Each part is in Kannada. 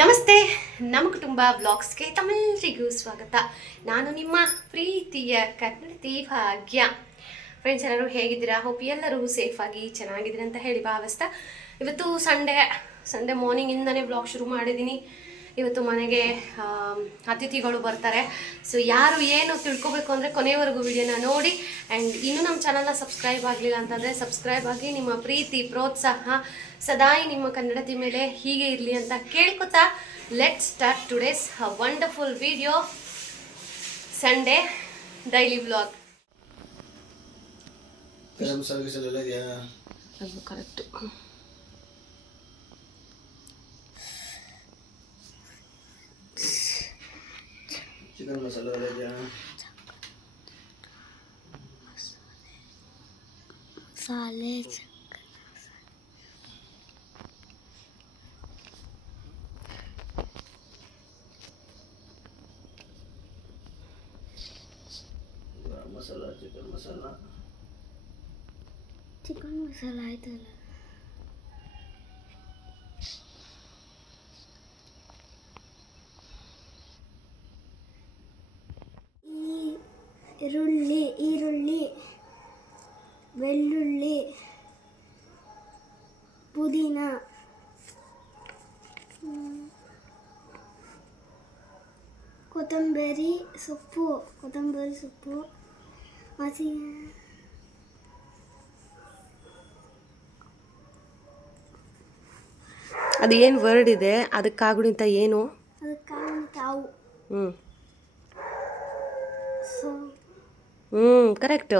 ನಮಸ್ತೆ, ನಮ್ಮ ಕುಟುಂಬ ವ್ಲಾಗ್ಸ್ಗೆ ತಮ್ಮೆಲ್ಲರಿಗೂ ಸ್ವಾಗತ. ನಾನು ನಿಮ್ಮ ಪ್ರೀತಿಯ ಕನ್ನಡತಿ ಭಾಗ್ಯ. ಫ್ರೆಂಡ್ಸ್, ಎಲ್ಲರೂ ಹೇಗಿದ್ದೀರಾ? ಹೋಪ್ ಎಲ್ಲರೂ ಸೇಫಾಗಿ ಚೆನ್ನಾಗಿದ್ದೀರಾ ಅಂತ ಹೇಳಿ ಭಾವಿಸ್ತಾ, ಇವತ್ತು ಸಂಡೇ ಮಾರ್ನಿಂಗಿಂದನೇ ವ್ಲಾಗ್ ಶುರು ಮಾಡಿದ್ದೀನಿ. ಇವತ್ತು ಮನೆಗೆ ಅತಿಥಿಗಳು ಬರ್ತಾರೆ. ಸೊ ಯಾರು ಏನು ತಿಳ್ಕೊಬೇಕು ಅಂದರೆ ಕೊನೆಯವರೆಗೂ ವಿಡಿಯೋನ ನೋಡಿ. ಆ್ಯಂಡ್ ಇನ್ನೂ ನಮ್ಮ ಚಾನಲ್ನ ಸಬ್ಸ್ಕ್ರೈಬ್ ಆಗಲಿಲ್ಲ ಅಂತಂದರೆ ಸಬ್ಸ್ಕ್ರೈಬ್ ಆಗಿ, ನಿಮ್ಮ ಪ್ರೀತಿ ಪ್ರೋತ್ಸಾಹ ಸದಾಯಿ ನಿಮ್ಮ ಕನ್ನಡತಿ ಮೇಲೆ ಹೀಗೆ ಇರಲಿ ಅಂತ ಕೇಳ್ಕೊತಾ, let start today's wonderful video, Sunday daily vlog. ಅದು ಕರೆಕ್ಟು. चिकन मसाला ले जा, मसाले मसाला चिकन मसाला ಆಯ್ತಲ್ಲ. ಈರುಳ್ಳಿ, ಬೆಳ್ಳುಳ್ಳಿ, ಪುದೀನ, ಕೊತ್ತಂಬರಿ ಸೊಪ್ಪು, ಹಸಿ ಅದು ಏನು ವರ್ಡ್ ಇದೆ ಅದಕ್ಕಾಗುಣಿತ ಏನು? ಕಾವು ಕರೆಕ್ಟು.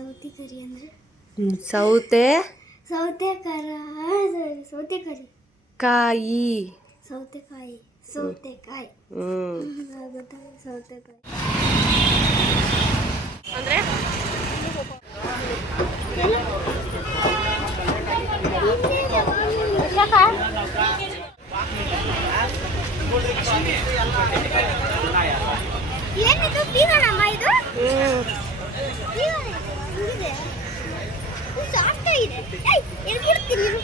ಸೌತಿ ಕರಿ ಅಂದ್ರೆ ಸೌತೆಕಾಯಿ ಅಂದ್ರೆ ಏನಿದು ಬೀಗಣಮ್ಮ? ಇದು ಸಾಫ್ಟ್ ಇದೆ. ಎಲ್ಲಿ ಬಿಡ್ತೀನಿ?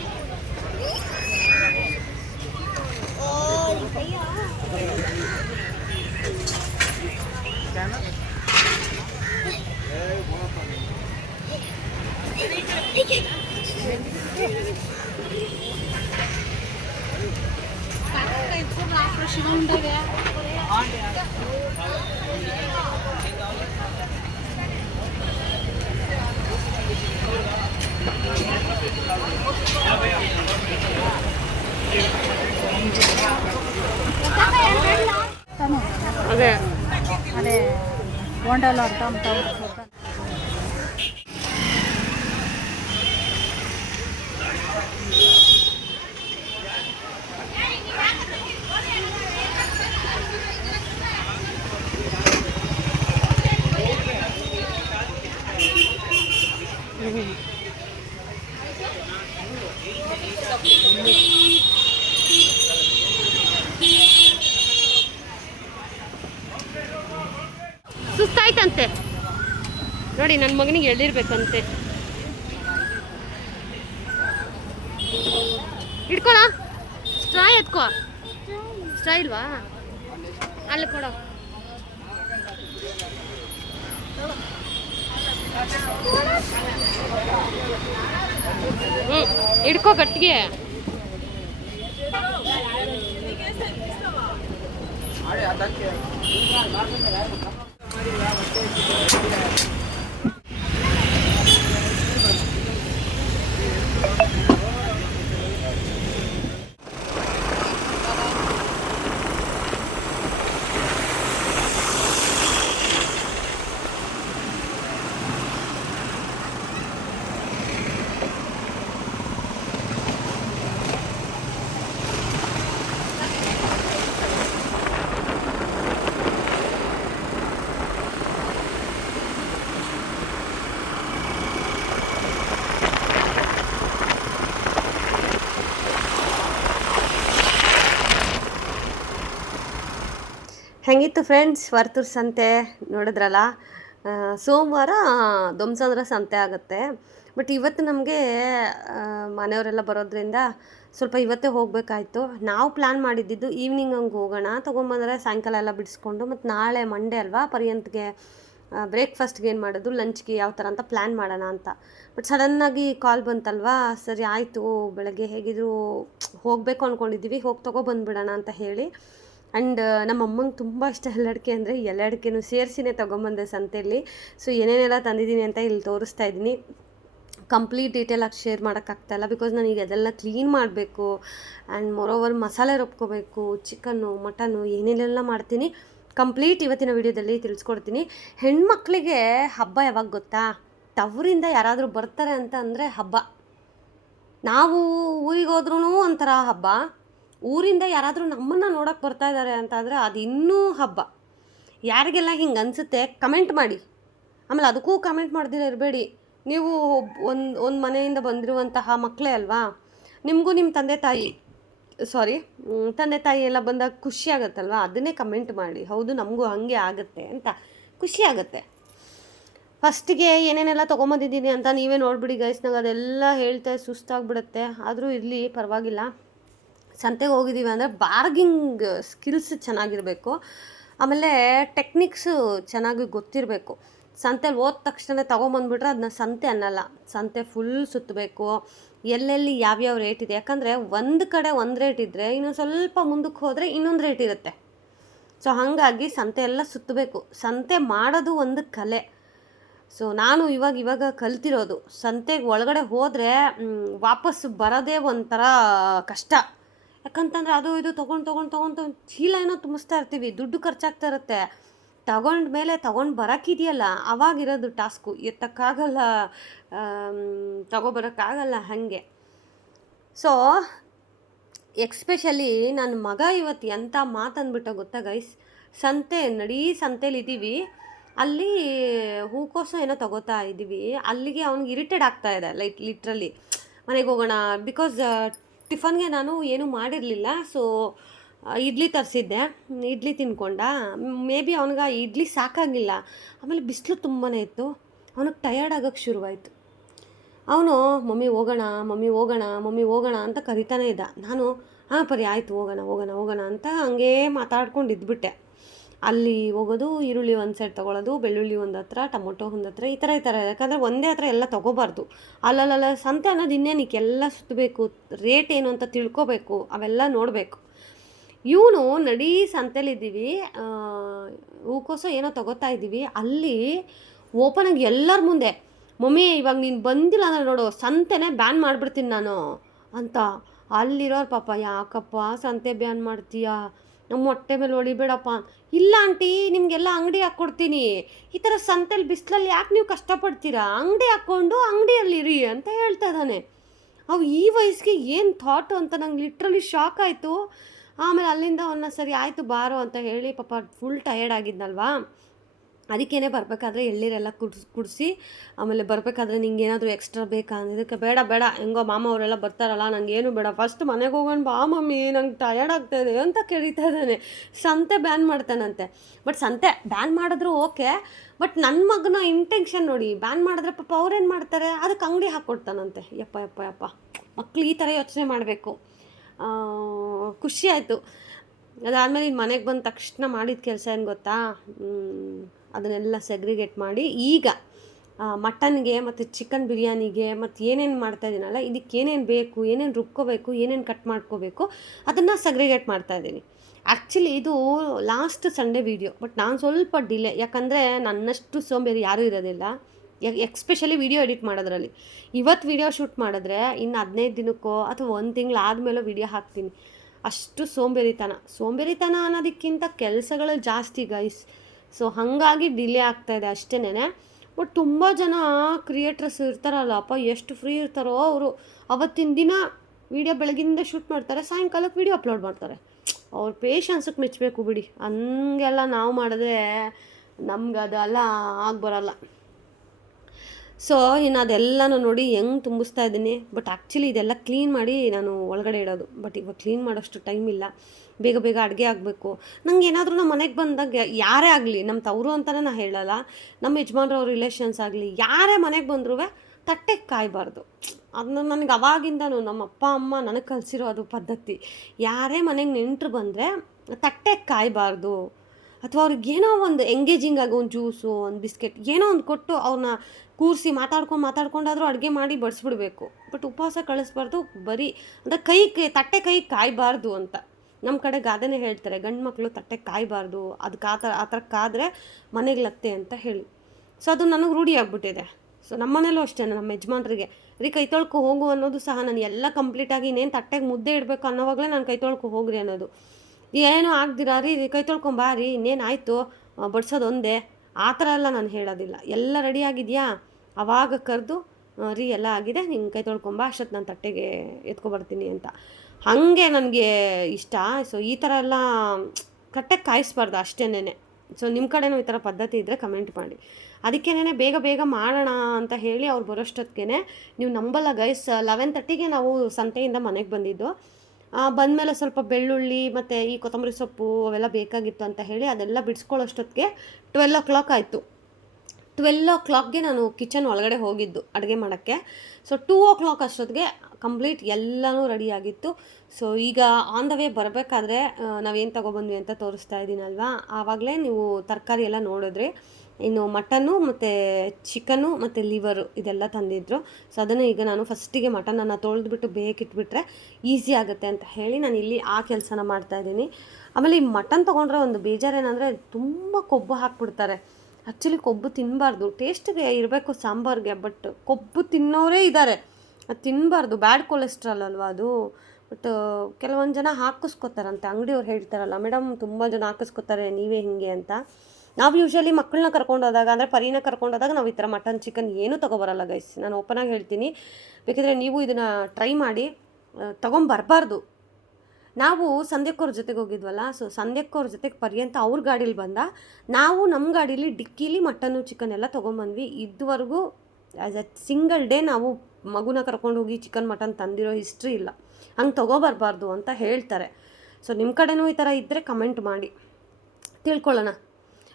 అదే బోండాలు అంతా అమ్ముతాం. ಸುಸ್ತಾಯ್ತಂತೆ ನೋಡಿ, ನನ್ನ ಮಗನಿಗೆ ಎಳ್ಳಿರ್ಬೇಕಂತೆ. ಇಟ್ಕೊಳ, ಸ್ಟ್ರಾ ಎತ್ಕೋ. ಸ್ಟ್ರಾ ಇಲ್ವಾ? ಅಲ್ಲಿ ಕೊಡೋ. ಹಿಡ್ಕೋ ಗಟ್ಟಿಗೆ. ಹೆಂಗಿತ್ತು ಫ್ರೆಂಡ್ಸ್ ವರ್ತೂರು ಸಂತೆ ನೋಡಿದ್ರಲ್ಲ. ಸೋಮವಾರ ದೊಮ್ಸಂದ್ರ ಸಂತೆ ಆಗುತ್ತೆ. ಬಟ್ ಇವತ್ತು ನಮಗೆ ಮನೆಯವರೆಲ್ಲ ಬರೋದ್ರಿಂದ ಸ್ವಲ್ಪ ಇವತ್ತೇ ಹೋಗಬೇಕಾಯ್ತು. ನಾವು ಪ್ಲ್ಯಾನ್ ಮಾಡಿದ್ದಿದ್ದು ಈವ್ನಿಂಗ್ ಹಂಗೆ ಹೋಗೋಣ, ತೊಗೊಂಬಂದರೆ ಸಾಯಂಕಾಲ ಎಲ್ಲ ಬಿಡಿಸ್ಕೊಂಡು ಮತ್ತು ನಾಳೆ ಮಂಡೇ ಅಲ್ವಾ ಪರ್ಯಂತ್ಗೆ ಬ್ರೇಕ್ಫಾಸ್ಟ್ಗೆ ಏನು ಮಾಡೋದು, ಲಂಚ್ಗೆ ಯಾವ ಥರ ಅಂತ ಪ್ಲ್ಯಾನ್ ಮಾಡೋಣ ಅಂತ. ಬಟ್ ಸಡನ್ನಾಗಿ ಕಾಲ್ ಬಂತಲ್ವಾ, ಸರಿ ಆಯಿತು ಬೆಳಗ್ಗೆ ಹೇಗಿದ್ರು ಹೋಗಬೇಕು ಅಂದ್ಕೊಂಡಿದ್ದೀವಿ, ಹೋಗಿ ತೊಗೊಬಂದುಬಿಡೋಣ ಅಂತ ಹೇಳಿ. ಆ್ಯಂಡ್ ನಮ್ಮ ಅಮ್ಮಂಗೆ ತುಂಬ ಇಷ್ಟ ಎಲೆ ಅಡಿಕೆ ಅಂದರೆ, ಎಲೆ ಅಡಿಕೆನೂ ಸೇರಿಸಿನೇ ತೊಗೊಂಬಂದೆ ಸಂತೆಯಲ್ಲಿ. ಸೊ ಏನೇನೆಲ್ಲ ತಂದಿದ್ದೀನಿ ಅಂತ ಇಲ್ಲಿ ತೋರಿಸ್ತಾ ಇದ್ದೀನಿ. ಕಂಪ್ಲೀಟ್ ಡೀಟೇಲಾಗಿ ಶೇರ್ ಮಾಡೋಕ್ಕಾಗ್ತಾಯಿಲ್ಲ, ಬಿಕಾಸ್ ನನಗೆ ಅದೆಲ್ಲ ಕ್ಲೀನ್ ಮಾಡಬೇಕು. ಆ್ಯಂಡ್ ಮೋರೋವರ್ ಮಸಾಲೆ ರುಬ್ಕೋಬೇಕು, ಚಿಕನ್ನು ಮಟನ್ನು ಏನೇನೆಲ್ಲ ಮಾಡ್ತೀನಿ ಕಂಪ್ಲೀಟ್ ಇವತ್ತಿನ ವೀಡಿಯೋದಲ್ಲಿ ತಿಳಿಸ್ಕೊಡ್ತೀನಿ. ಹೆಣ್ಮಕ್ಳಿಗೆ ಹಬ್ಬ ಯಾವಾಗ ಗೊತ್ತಾ? ತವರಿಂದ ಯಾರಾದರೂ ಬರ್ತಾರೆ ಅಂತ ಅಂದರೆ ಹಬ್ಬ. ನಾವು ಊರಿಗೆ ಹೋದ್ರೂ ಒಂಥರ ಹಬ್ಬ, ಊರಿಂದ ಯಾರಾದರೂ ನಮ್ಮನ್ನು ನೋಡೋಕ್ಕೆ ಬರ್ತಾ ಇದ್ದಾರೆ ಅಂತ ಅಂದರೆ ಅದು ಇನ್ನೂ ಹಬ್ಬ. ಯಾರಿಗೆಲ್ಲ ಹಿಂಗೆ ಅನಿಸುತ್ತೆ ಕಮೆಂಟ್ ಮಾಡಿ. ಆಮೇಲೆ ಅದಕ್ಕೂ ಕಮೆಂಟ್ ಮಾಡ್ದಿರ ಇರಬೇಡಿ. ನೀವು ಒಂದು ಮನೆಯಿಂದ ಬಂದಿರುವಂತಹ ಮಕ್ಕಳೇ ಅಲ್ವಾ, ನಿಮಗೂ ನಿಮ್ಮ ತಂದೆ ತಾಯಿ ಎಲ್ಲ ಬಂದಾಗ ಖುಷಿ ಆಗುತ್ತಲ್ವ, ಅದನ್ನೇ ಕಮೆಂಟ್ ಮಾಡಿ. ಹೌದು ನಮಗೂ ಹಾಗೆ ಆಗುತ್ತೆ ಅಂತ ಖುಷಿ ಆಗುತ್ತೆ. ಫಸ್ಟಿಗೆ ಏನೇನೆಲ್ಲ ತೊಗೊಂಬಂದಿದ್ದೀನಿ ಅಂತ ನೀವೇ ನೋಡಿಬಿಡಿ ಗೈಸ್. ನಂಗೆ ಅದೆಲ್ಲ ಹೇಳ್ತಾ ಸುಸ್ತಾಗ್ಬಿಡುತ್ತೆ. ಆದರೂ ಇರಲಿ ಪರವಾಗಿಲ್ಲ. ಸಂತೆಗೆ ಹೋಗಿದ್ದೀವಿ ಅಂದರೆ ಬಾರ್ಗಿಂಗ್ ಸ್ಕಿಲ್ಸ್ ಚೆನ್ನಾಗಿರಬೇಕು, ಆಮೇಲೆ ಟೆಕ್ನಿಕ್ಸು ಚೆನ್ನಾಗಿ ಗೊತ್ತಿರಬೇಕು. ಸಂತೆಲಿ ಹೋದ ತಕ್ಷಣ ತೊಗೊಂಬಂದ್ಬಿಟ್ರೆ ಅದನ್ನ ಸಂತೆ ಅನ್ನಲ್ಲ, ಸಂತೆ ಫುಲ್ ಸುತ್ತಬೇಕು. ಎಲ್ಲೆಲ್ಲಿ ಯಾವ್ಯಾವ ರೇಟ್ ಇದೆ, ಯಾಕಂದರೆ ಒಂದು ಕಡೆ ಒಂದು ರೇಟ್ ಇದ್ದರೆ ಇನ್ನೊಂದು ಸ್ವಲ್ಪ ಮುಂದಕ್ಕೆ ಹೋದರೆ ಇನ್ನೊಂದು ರೇಟ್ ಇರುತ್ತೆ. ಸೊ ಹಾಗಾಗಿ ಸಂತೆ ಎಲ್ಲ ಸುತ್ತಬೇಕು. ಸಂತೆ ಮಾಡೋದು ಒಂದು ಕಲೆ. ಸೊ ನಾನು ಇವಾಗ ಕಲ್ತಿರೋದು. ಸಂತೆಗೆ ಒಳಗಡೆ ಹೋದರೆ ವಾಪಸ್ಸು ಬರೋದೇ ಒಂಥರ ಕಷ್ಟ. ಯಾಕಂತಂದರೆ ಅದು ಇದು ತೊಗೊಂಡು ಚೀಲ ಏನೋ ತುಂಬಿಸ್ತಾ ಇರ್ತೀವಿ, ದುಡ್ಡು ಖರ್ಚಾಗ್ತಾ ಇರುತ್ತೆ. ತೊಗೊಂಡು ಬರೋಕ್ಕಿದೆಯಲ್ಲ ಅವಾಗಿರೋದು ಟಾಸ್ಕು, ಎತ್ತಕ್ಕಾಗಲ್ಲ, ತೊಗೊಬರೋಕ್ಕಾಗಲ್ಲ ಹಾಗೆ. ಸೊ ಎಕ್ಸ್ಪೆಷಲಿ ನನ್ನ ಮಗ ಇವತ್ತು ಎಂಥ ಮಾತಂದ್ಬಿಟ್ಟ ಗೊತ್ತಾ ಗೈಸ್. ಸಂತೇಲಿದ್ದೀವಿ, ಅಲ್ಲಿ ಹೂಕೋಸು ಏನೋ ತೊಗೋತಾ ಇದ್ದೀವಿ. ಅಲ್ಲಿಗೆ ಅವ್ನಿಗೆ ಇರಿಟೇಟ್ ಆಗ್ತಾ ಇದೆ ಲಿಟ್ರಲಿ. ಮನೆಗೆ ಹೋಗೋಣ, ಬಿಕಾಸ್ ಟಿಫನ್ಗೆ ನಾನು ಏನೂ ಮಾಡಿರಲಿಲ್ಲ. ಸೊ ಇಡ್ಲಿ ತರಿಸಿದ್ದೆ, ಇಡ್ಲಿ ತಿನ್ಕೊಂಡ. ಮೇ ಬಿ ಅವ್ನಿಗೆ ಇಡ್ಲಿ ಸಾಕಾಗಿಲ್ಲ. ಆಮೇಲೆ ಬಿಸಿಲು ತುಂಬಾ ಇತ್ತು, ಅವನಿಗೆ ಟಯರ್ಡ್ ಆಗೋಕ್ಕೆ ಶುರುವಾಯಿತು. ಅವನು ಮಮ್ಮಿ ಹೋಗೋಣ ಅಂತ ಕರಿತಾನೆ ಇದ್ದ. ನಾನು ಹಾಂ ಪರಿ ಆಯಿತು ಹೋಗೋಣ ಅಂತ ಹಂಗೇ ಮಾತಾಡ್ಕೊಂಡು ಇದ್ಬಿಟ್ಟೆ. ಅಲ್ಲಿ ಹೋಗೋದು, ಈರುಳ್ಳಿ ಒಂದು ಸೈಡ್ ತೊಗೊಳ್ಳೋದು, ಬೆಳ್ಳುಳ್ಳಿ ಒಂದು ಹತ್ರ, ಟೊಮೊಟೊ ಒಂದು ಹತ್ರ, ಈ ಥರ ಯಾಕಂದರೆ ಒಂದೇ ಹತ್ರ ಎಲ್ಲ ತೊಗೋಬಾರ್ದು. ಅಲ್ಲಲ್ಲ ಸಂತೆ ಅನ್ನೋದು ಇನ್ನೇನಿಕ್ಕೆಲ್ಲ ಸುತ್ತಬೇಕು, ರೇಟ್ ಏನು ಅಂತ ತಿಳ್ಕೊಬೇಕು, ಅವೆಲ್ಲ ನೋಡಬೇಕು. ಇವನು ನಡಿ ಸಂತೆಲಿದ್ದೀವಿ, ಹೂಕೋಸು ಏನೋ ತೊಗೋತಾ ಇದ್ದೀವಿ. ಅಲ್ಲಿ ಓಪನಾಗಿ ಎಲ್ಲರ ಮುಂದೆ, ಮಮ್ಮಿ ಇವಾಗ ನೀನು ಬಂದಿಲ್ಲ ಅಂದರೆ ನೋಡು ಸಂತೆನೇ ಬ್ಯಾನ್ ಮಾಡಿಬಿಡ್ತೀನಿ ನಾನು ಅಂತ. ಅಲ್ಲಿರೋರು ಪಾಪ, ಯಾಕಪ್ಪ ಸಂತೆ ಬ್ಯಾನ್ ಮಾಡ್ತೀಯಾ, ನಮ್ಮ ಹೊಟ್ಟೆ ಮೇಲೆ ಹೊಡಿಬೇಡಪ್ಪ. ಇಲ್ಲ ಆಂಟಿ, ನಿಮಗೆಲ್ಲ ಅಂಗಡಿ ಹಾಕ್ಕೊಡ್ತೀನಿ, ಈ ಥರ ಸಂತೆಲಿ ಬಿಸಿಲಲ್ಲಿ ಯಾಕೆ ನೀವು ಕಷ್ಟಪಡ್ತೀರಾ, ಅಂಗಡಿ ಹಾಕ್ಕೊಂಡು ಅಂಗಡಿಯಲ್ಲಿರಿ ಅಂತ ಹೇಳ್ತಾ ಇದ್ದಾನೆ. ಅವು ಈ ವಯಸ್ಸಿಗೆ ಏನು ಥಾಟು ಅಂತ ನಂಗೆ ಲಿಟ್ರಲಿ ಶಾಕ್ ಆಯಿತು. ಆಮೇಲೆ ಅಲ್ಲಿಂದ ಅವನ್ನ ಸರಿ ಆಯಿತು ಬಾರೋ ಅಂತ ಹೇಳಿ, ಪಾಪ ಫುಲ್ ಟಯರ್ಡ್ ಆಗಿದ್ನಲ್ವಾ, ಅದಕ್ಕೇನೆ ಬರಬೇಕಾದ್ರೆ ಎಳ್ಳೀರೆಲ್ಲ ಕುಡಿಸಿ, ಆಮೇಲೆ ಬರಬೇಕಾದ್ರೆ ನಿಂಗೆ ಏನಾದರೂ ಎಕ್ಸ್ಟ್ರಾ ಬೇಕಾ ಇದಕ್ಕೆ ಬೇಡ ಹೆಂಗೋ ಮಾಮ ಅವರೆಲ್ಲ ಬರ್ತಾರಲ್ಲ, ನನಗೇನು ಬೇಡ, ಫಸ್ಟ್ ಮನೆಗೆ ಹೋಗೋಣ ಬಾ ಮಮ್ಮಿ, ನಂಗೆ ಟಯರ್ಡ್ ಆಗ್ತಾಯಿದೆ ಅಂತ ಕರೀತಾ ಇದ್ದಾನೆ. ಸಂತೆ ಬ್ಯಾನ್ ಮಾಡ್ತಾನಂತೆ. ಬಟ್ ಸಂತೆ ಬ್ಯಾನ್ ಮಾಡಿದ್ರು ಓಕೆ, ಬಟ್ ನನ್ನ ಮಗನ ಇಂಟೆನ್ಷನ್ ನೋಡಿ, ಬ್ಯಾನ್ ಮಾಡಿದ್ರೆ ಪಾಪ ಅವ್ರೇನು ಮಾಡ್ತಾರೆ, ಅದಕ್ಕೆ ಅಂಗಡಿ ಹಾಕ್ಕೊಡ್ತಾನಂತೆ. ಯಪ್ಪ ಮಕ್ಳು ಈ ಥರ ಯೋಚನೆ ಮಾಡಬೇಕು. ಖುಷಿ ಆಯಿತು. ಅದಾದಮೇಲೆ ಇನ್ನು ಮನೆಗೆ ಬಂದ ತಕ್ಷಣ ಮಾಡಿದ ಕೆಲಸ ಏನು ಗೊತ್ತಾ, ಅದನ್ನೆಲ್ಲ ಸೆಗ್ರಿಗೇಟ್ ಮಾಡಿ ಈಗ ಮಟನ್ಗೆ ಮತ್ತು ಚಿಕನ್ ಬಿರಿಯಾನಿಗೆ ಮತ್ತು ಏನೇನು ಮಾಡ್ತಾಯಿದ್ದೀನಲ್ಲ, ಇದಕ್ಕೆ ಏನೇನು ಬೇಕು, ಏನೇನು ರುಬ್ಕೋಬೇಕು, ಏನೇನು ಕಟ್ ಮಾಡ್ಕೋಬೇಕು, ಅದನ್ನು ಸೆಗ್ರಿಗೇಟ್ ಮಾಡ್ತಾಯಿದ್ದೀನಿ. ಆ್ಯಕ್ಚುಲಿ ಇದು ಲಾಸ್ಟ್ ಸಂಡೇ ವೀಡಿಯೋ, ಬಟ್ ನಾನು ಸ್ವಲ್ಪ ಡಿಲೇ, ಯಾಕಂದರೆ ನನ್ನಷ್ಟು ಸೋಂಬೇರಿ ಯಾರೂ ಇರೋದಿಲ್ಲ, ಎಕ್ಸ್ಪೆಷಲಿ ವೀಡಿಯೋ ಎಡಿಟ್ ಮಾಡೋದ್ರಲ್ಲಿ. ಇವತ್ತು ವೀಡಿಯೋ ಶೂಟ್ ಮಾಡಿದ್ರೆ ಇನ್ನು 15 ದಿನಕ್ಕೋ ಅಥವಾ 1 ತಿಂಗಳು ಆದಮೇಲೋ ವೀಡಿಯೋ ಹಾಕ್ತೀನಿ. ಅಷ್ಟು ಸೋಂಬೇರಿತನ ಅನ್ನೋದಕ್ಕಿಂತ ಕೆಲಸಗಳು ಜಾಸ್ತಿ ಗೈಸ್. ಸೊ ಹಾಗಾಗಿ ಡಿಲೇ ಆಗ್ತಾಯಿದೆ ಅಷ್ಟೇನೆ. ಬಟ್ ತುಂಬ ಜನ ಕ್ರಿಯೇಟರ್ಸ್ ಇರ್ತಾರಲ್ಲ ಅಪ್ಪ, ಎಷ್ಟು ಫ್ರೀ ಇರ್ತಾರೋ ಅವರು. ಅವತ್ತಿನ ದಿನ ವೀಡಿಯೋ ಬೆಳಗಿಂದ ಶೂಟ್ ಮಾಡ್ತಾರೆ, ಸಾಯಂಕಾಲಕ್ಕೆ ವೀಡಿಯೋ ಅಪ್ಲೋಡ್ ಮಾಡ್ತಾರೆ. ಅವ್ರ ಪೇಷನ್ಸಕ್ಕೆ ಮೆಚ್ಚಬೇಕು ಬಿಡಿ. ಹಂಗೆಲ್ಲ ನಾವು ಮಾಡಿದ್ರೆ ನಮ್ಗೆ ಅದೆಲ್ಲ ಆಗಿ ಬರೋಲ್ಲ. ಸೊ ಇನ್ನು ಅದೆಲ್ಲನೂ ನೋಡಿ ಹೆಂಗೆ ತುಂಬಿಸ್ತಾ ಇದ್ದೀನಿ. ಬಟ್ ಆ್ಯಕ್ಚುಲಿ ಇದೆಲ್ಲ ಕ್ಲೀನ್ ಮಾಡಿ ನಾನು ಒಳಗಡೆ ಇಡೋದು. ಬಟ್ ಇವಾಗ ಕ್ಲೀನ್ ಮಾಡೋಷ್ಟು ಟೈಮ್ ಇಲ್ಲ. ಬೇಗ ಬೇಗ ಅಡುಗೆ ಆಗಬೇಕು. ನಂಗೆ ಏನಾದರೂ ನಮ್ಮ ಮನೆಗೆ ಬಂದಾಗ ಯಾರೇ ಆಗಲಿ, ನಮ್ಮ ತವರು ಅಂತಲೇ ನಾನು ಹೇಳಲ್ಲ, ನಮ್ಮ ಯಜಮಾನ್ರವ್ರ ರಿಲೇಷನ್ಸ್ ಆಗಲಿ, ಯಾರೇ ಮನೆಗೆ ಬಂದರೂ ತಟ್ಟೆಗೆ ಕಾಯಬಾರ್ದು. ಅದನ್ನ ನನಗೆ ಅವಾಗಿಂದನೂ ನಮ್ಮ ಅಪ್ಪ ಅಮ್ಮ ನನಗೆ ಕಲಿಸಿರೋ ಅದು ಪದ್ಧತಿ. ಯಾರೇ ಮನೆಗೆ ನೆಂಟರು ಬಂದರೆ ತಟ್ಟೆಗೆ ಕಾಯಬಾರ್ದು. ಅಥವಾ ಅವ್ರಿಗೆ ಏನೋ ಒಂದು ಎಂಗೇಜಿಂಗ್ ಆಗಿ ಒಂದು ಜ್ಯೂಸು, ಒಂದು ಬಿಸ್ಕೆಟ್ ಏನೋ ಒಂದು ಕೊಟ್ಟು ಅವ್ರನ್ನ ಕೂರಿಸಿ ಮಾತಾಡ್ಕೊಂಡಾದರೂ ಅಡುಗೆ ಮಾಡಿ ಬಡಿಸ್ಬಿಡ್ಬೇಕು. ಬಟ್ ಉಪವಾಸ ಕಳಿಸ್ಬಾರ್ದು. ಬರೀ ಅಂದರೆ ತಟ್ಟೆ ಕೈ ಕಾಯಬಾರ್ದು ಅಂತ ನಮ್ಮ ಕಡೆ ಗಾದೆನೇ ಹೇಳ್ತಾರೆ, ಗಂಡು ಮಕ್ಕಳು ತಟ್ಟೆ ಕಾಯಬಾರ್ದು, ಅದಕ್ಕೆ ಆ ಥರ ಕಾದರೆ ಮನೆಗೆ ಲತ್ತೆ ಅಂತ ಹೇಳಿ. ಸೊ ಅದು ನನಗೆ ರೂಢಿ ಆಗಿಬಿಟ್ಟಿದೆ. ಸೊ ನಮ್ಮ ಮನೇಲೂ ಅಷ್ಟೇ, ನಮ್ಮ ಯಜಮಾನ್ರಿಗೆ ಕೈ ತೊಳ್ಕೊ ಹೋಗು ಅನ್ನೋದು ಸಹ, ನಾನು ಎಲ್ಲ ಕಂಪ್ಲೀಟಾಗಿ ಇನ್ನೇನು ತಟ್ಟೆಗೆ ಮುದ್ದೆ ಇಡಬೇಕು ಅನ್ನೋವಾಗಲೇ ನಾನು ಕೈ ತೊಳ್ಕೊ ಹೋಗ್ರಿ ಅನ್ನೋದು. ಏನೂ ಆಗ್ದಿರ ಕೈ ತೊಳ್ಕೊಂಬಾರಿ, ಇನ್ನೇನಾಯಿತು ಬಡ್ಸೋದು ಒಂದೇ, ಆ ಥರ ಎಲ್ಲ ನಾನು ಹೇಳೋದಿಲ್ಲ. ಎಲ್ಲ ರೆಡಿ ಆಗಿದೆಯಾ ಆವಾಗ ಕರೆದು ಎಲ್ಲ ಆಗಿದೆ, ನಿಂಗೆ ಕೈ ತೊಳ್ಕೊಂಬ, ಅಷ್ಟೊತ್ತು ನಾನು ತಟ್ಟೆಗೆ ಎತ್ಕೊಬರ್ತೀನಿ ಅಂತ. ಹಾಗೆ ನನಗೆ ಇಷ್ಟ. ಸೊ ಈ ಥರ ಎಲ್ಲ ಕಟ್ಟೆಗೆ ಕಾಯಿಸ್ಬಾರ್ದು ಅಷ್ಟೇನೆ. ಸೊ ನಿಮ್ಮ ಕಡೆನೂ ಈ ಥರ ಪದ್ಧತಿ ಇದ್ದರೆ ಕಮೆಂಟ್ ಮಾಡಿ. ಅದಕ್ಕೇನೆ ಬೇಗ ಬೇಗ ಮಾಡೋಣ ಅಂತ ಹೇಳಿ ಅವ್ರು ಬರೋಷ್ಟೊತ್ತಿಗೆ, ನೀವು ನಂಬಲ್ಲ ಗೈಸ್, 11:30ಗೆ ನಾವು ಸಂತೆಯಿಂದ ಮನೆಗೆ ಬಂದಿದ್ದು. ಬಂದಮೇಲೆ ಸ್ವಲ್ಪ ಬೆಳ್ಳುಳ್ಳಿ ಮತ್ತು ಈ ಕೊತ್ತಂಬರಿ ಸೊಪ್ಪು ಅವೆಲ್ಲ ಬೇಕಾಗಿತ್ತು ಅಂತ ಹೇಳಿ ಅದೆಲ್ಲ ಬಿಡಿಸ್ಕೊಳ್ಳೋಷ್ಟೊತ್ತಿಗೆ 12 ಆಯಿತು. 12 ನಾನು ಕಿಚನ್ ಒಳಗಡೆ ಹೋಗಿದ್ದು ಅಡುಗೆ ಮಾಡೋಕ್ಕೆ. ಸೊ 2 ಅಷ್ಟೊತ್ತಿಗೆ ಕಂಪ್ಲೀಟ್ ಎಲ್ಲನೂ ರೆಡಿಯಾಗಿತ್ತು. ಸೊ ಈಗ ಆನ್ ದ ವೇ ಬರಬೇಕಾದ್ರೆ ನಾವೇನು ತೊಗೊಬಂದ್ವಿ ಅಂತ ತೋರಿಸ್ತಾ ಇದ್ದೀನಲ್ವಾ, ಆವಾಗಲೇ ನೀವು ತರಕಾರಿ ಎಲ್ಲ ನೋಡಿದ್ರಿ. ಇನ್ನು ಮಟನ್ನು ಮತ್ತು ಚಿಕನ್ನು ಮತ್ತು ಲಿವರು ಇದೆಲ್ಲ ತಂದಿದ್ರು. ಸೊ ಅದನ್ನು ಈಗ ನಾನು ಫಸ್ಟಿಗೆ ಮಟನನ್ನು ತೊಳೆದ್ಬಿಟ್ಟು ಬೇಕಿಟ್ಬಿಟ್ರೆ ಈಸಿ ಆಗುತ್ತೆ ಅಂತ ಹೇಳಿ ನಾನು ಇಲ್ಲಿ ಆ ಕೆಲಸನ ಮಾಡ್ತಾಯಿದ್ದೀನಿ. ಆಮೇಲೆ ಈ ಮಟನ್ ತೊಗೊಂಡ್ರೆ ಒಂದು ಬೇಜಾರೇನೆಂದರೆ ತುಂಬ ಕೊಬ್ಬು ಹಾಕ್ಬಿಡ್ತಾರೆ. ಆ್ಯಕ್ಚುಲಿ ಕೊಬ್ಬು ತಿನ್ನಬಾರ್ದು, ಟೇಸ್ಟಿಗೆ ಇರಬೇಕು ಸಾಂಬಾರಿಗೆ, ಬಟ್ ಕೊಬ್ಬು ತಿನ್ನೋರೇ ಇದ್ದಾರೆ. ಅದು ತಿನ್ನಬಾರ್ದು, ಬ್ಯಾಡ್ ಕೊಲೆಸ್ಟ್ರಾಲ್ ಅಲ್ವಾ ಅದು. ಬಟ್ ಕೆಲವೊಂದು ಜನ ಹಾಕಿಸ್ಕೊತಾರಂತೆ, ಅಂಗಡಿಯವ್ರು ಹೇಳ್ತಾರಲ್ಲ, ಮೇಡಮ್ ತುಂಬ ಜನ ಹಾಕಿಸ್ಕೊತಾರೆ, ನೀವೇ ಹಿಂಗೆ ಅಂತ. ನಾವು ಯೂಶ್ವಲಿ ಮಕ್ಕಳನ್ನ ಕರ್ಕೊಂಡೋದಾಗ, ಅಂದರೆ ಪರಿನ ಕರ್ಕೊಂಡೋದಾಗ ನಾವು ಈ ಥರ ಮಟನ್ ಚಿಕನ್ ಏನೂ ತೊಗೊಬರಲ್ಲ ಗೈಸ್, ನಾನು ಓಪನಾಗಿ ಹೇಳ್ತೀನಿ. ಬೇಕಿದ್ರೆ ನೀವು ಇದನ್ನು ಟ್ರೈ ಮಾಡಿ, ತೊಗೊಂಬರ್ಬಾರ್ದು. ನಾವು ಸಂಧ್ಯಕ್ಕವ್ರ ಜೊತೆಗೆ ಹೋಗಿದ್ವಲ್ಲ, ಸೊ ಸಂಧ್ಯಕ್ಕವ್ರ ಜೊತೆಗೆ ಪರ್ಯಂತ ಅವ್ರ ಗಾಡೀಲಿ ಬಂದ, ನಾವು ನಮ್ಮ ಗಾಡೀಲಿ ಡಿಕ್ಕೀಲಿ ಮಟನ್ನು ಚಿಕನ್ ಎಲ್ಲ ತೊಗೊಂಬಂದ್ವಿ. ಇದುವರೆಗೂ ಆ್ಯಸ್ ಎ ಸಿಂಗಲ್ ಡೇ ನಾವು ಮಗುನ ಕರ್ಕೊಂಡು ಹೋಗಿ ಚಿಕನ್ ಮಟನ್ ತಂದಿರೋ ಹಿಸ್ಟ್ರಿ ಇಲ್ಲ. ಹಂಗೆ ತೊಗೊಬರ್ಬಾರ್ದು ಅಂತ ಹೇಳ್ತಾರೆ. ಸೊ ನಿಮ್ಮ ಕಡೆನೂ ಈ ಥರ ಇದ್ದರೆ ಕಮೆಂಟ್ ಮಾಡಿ ತಿಳ್ಕೊಳ್ಳೋಣ.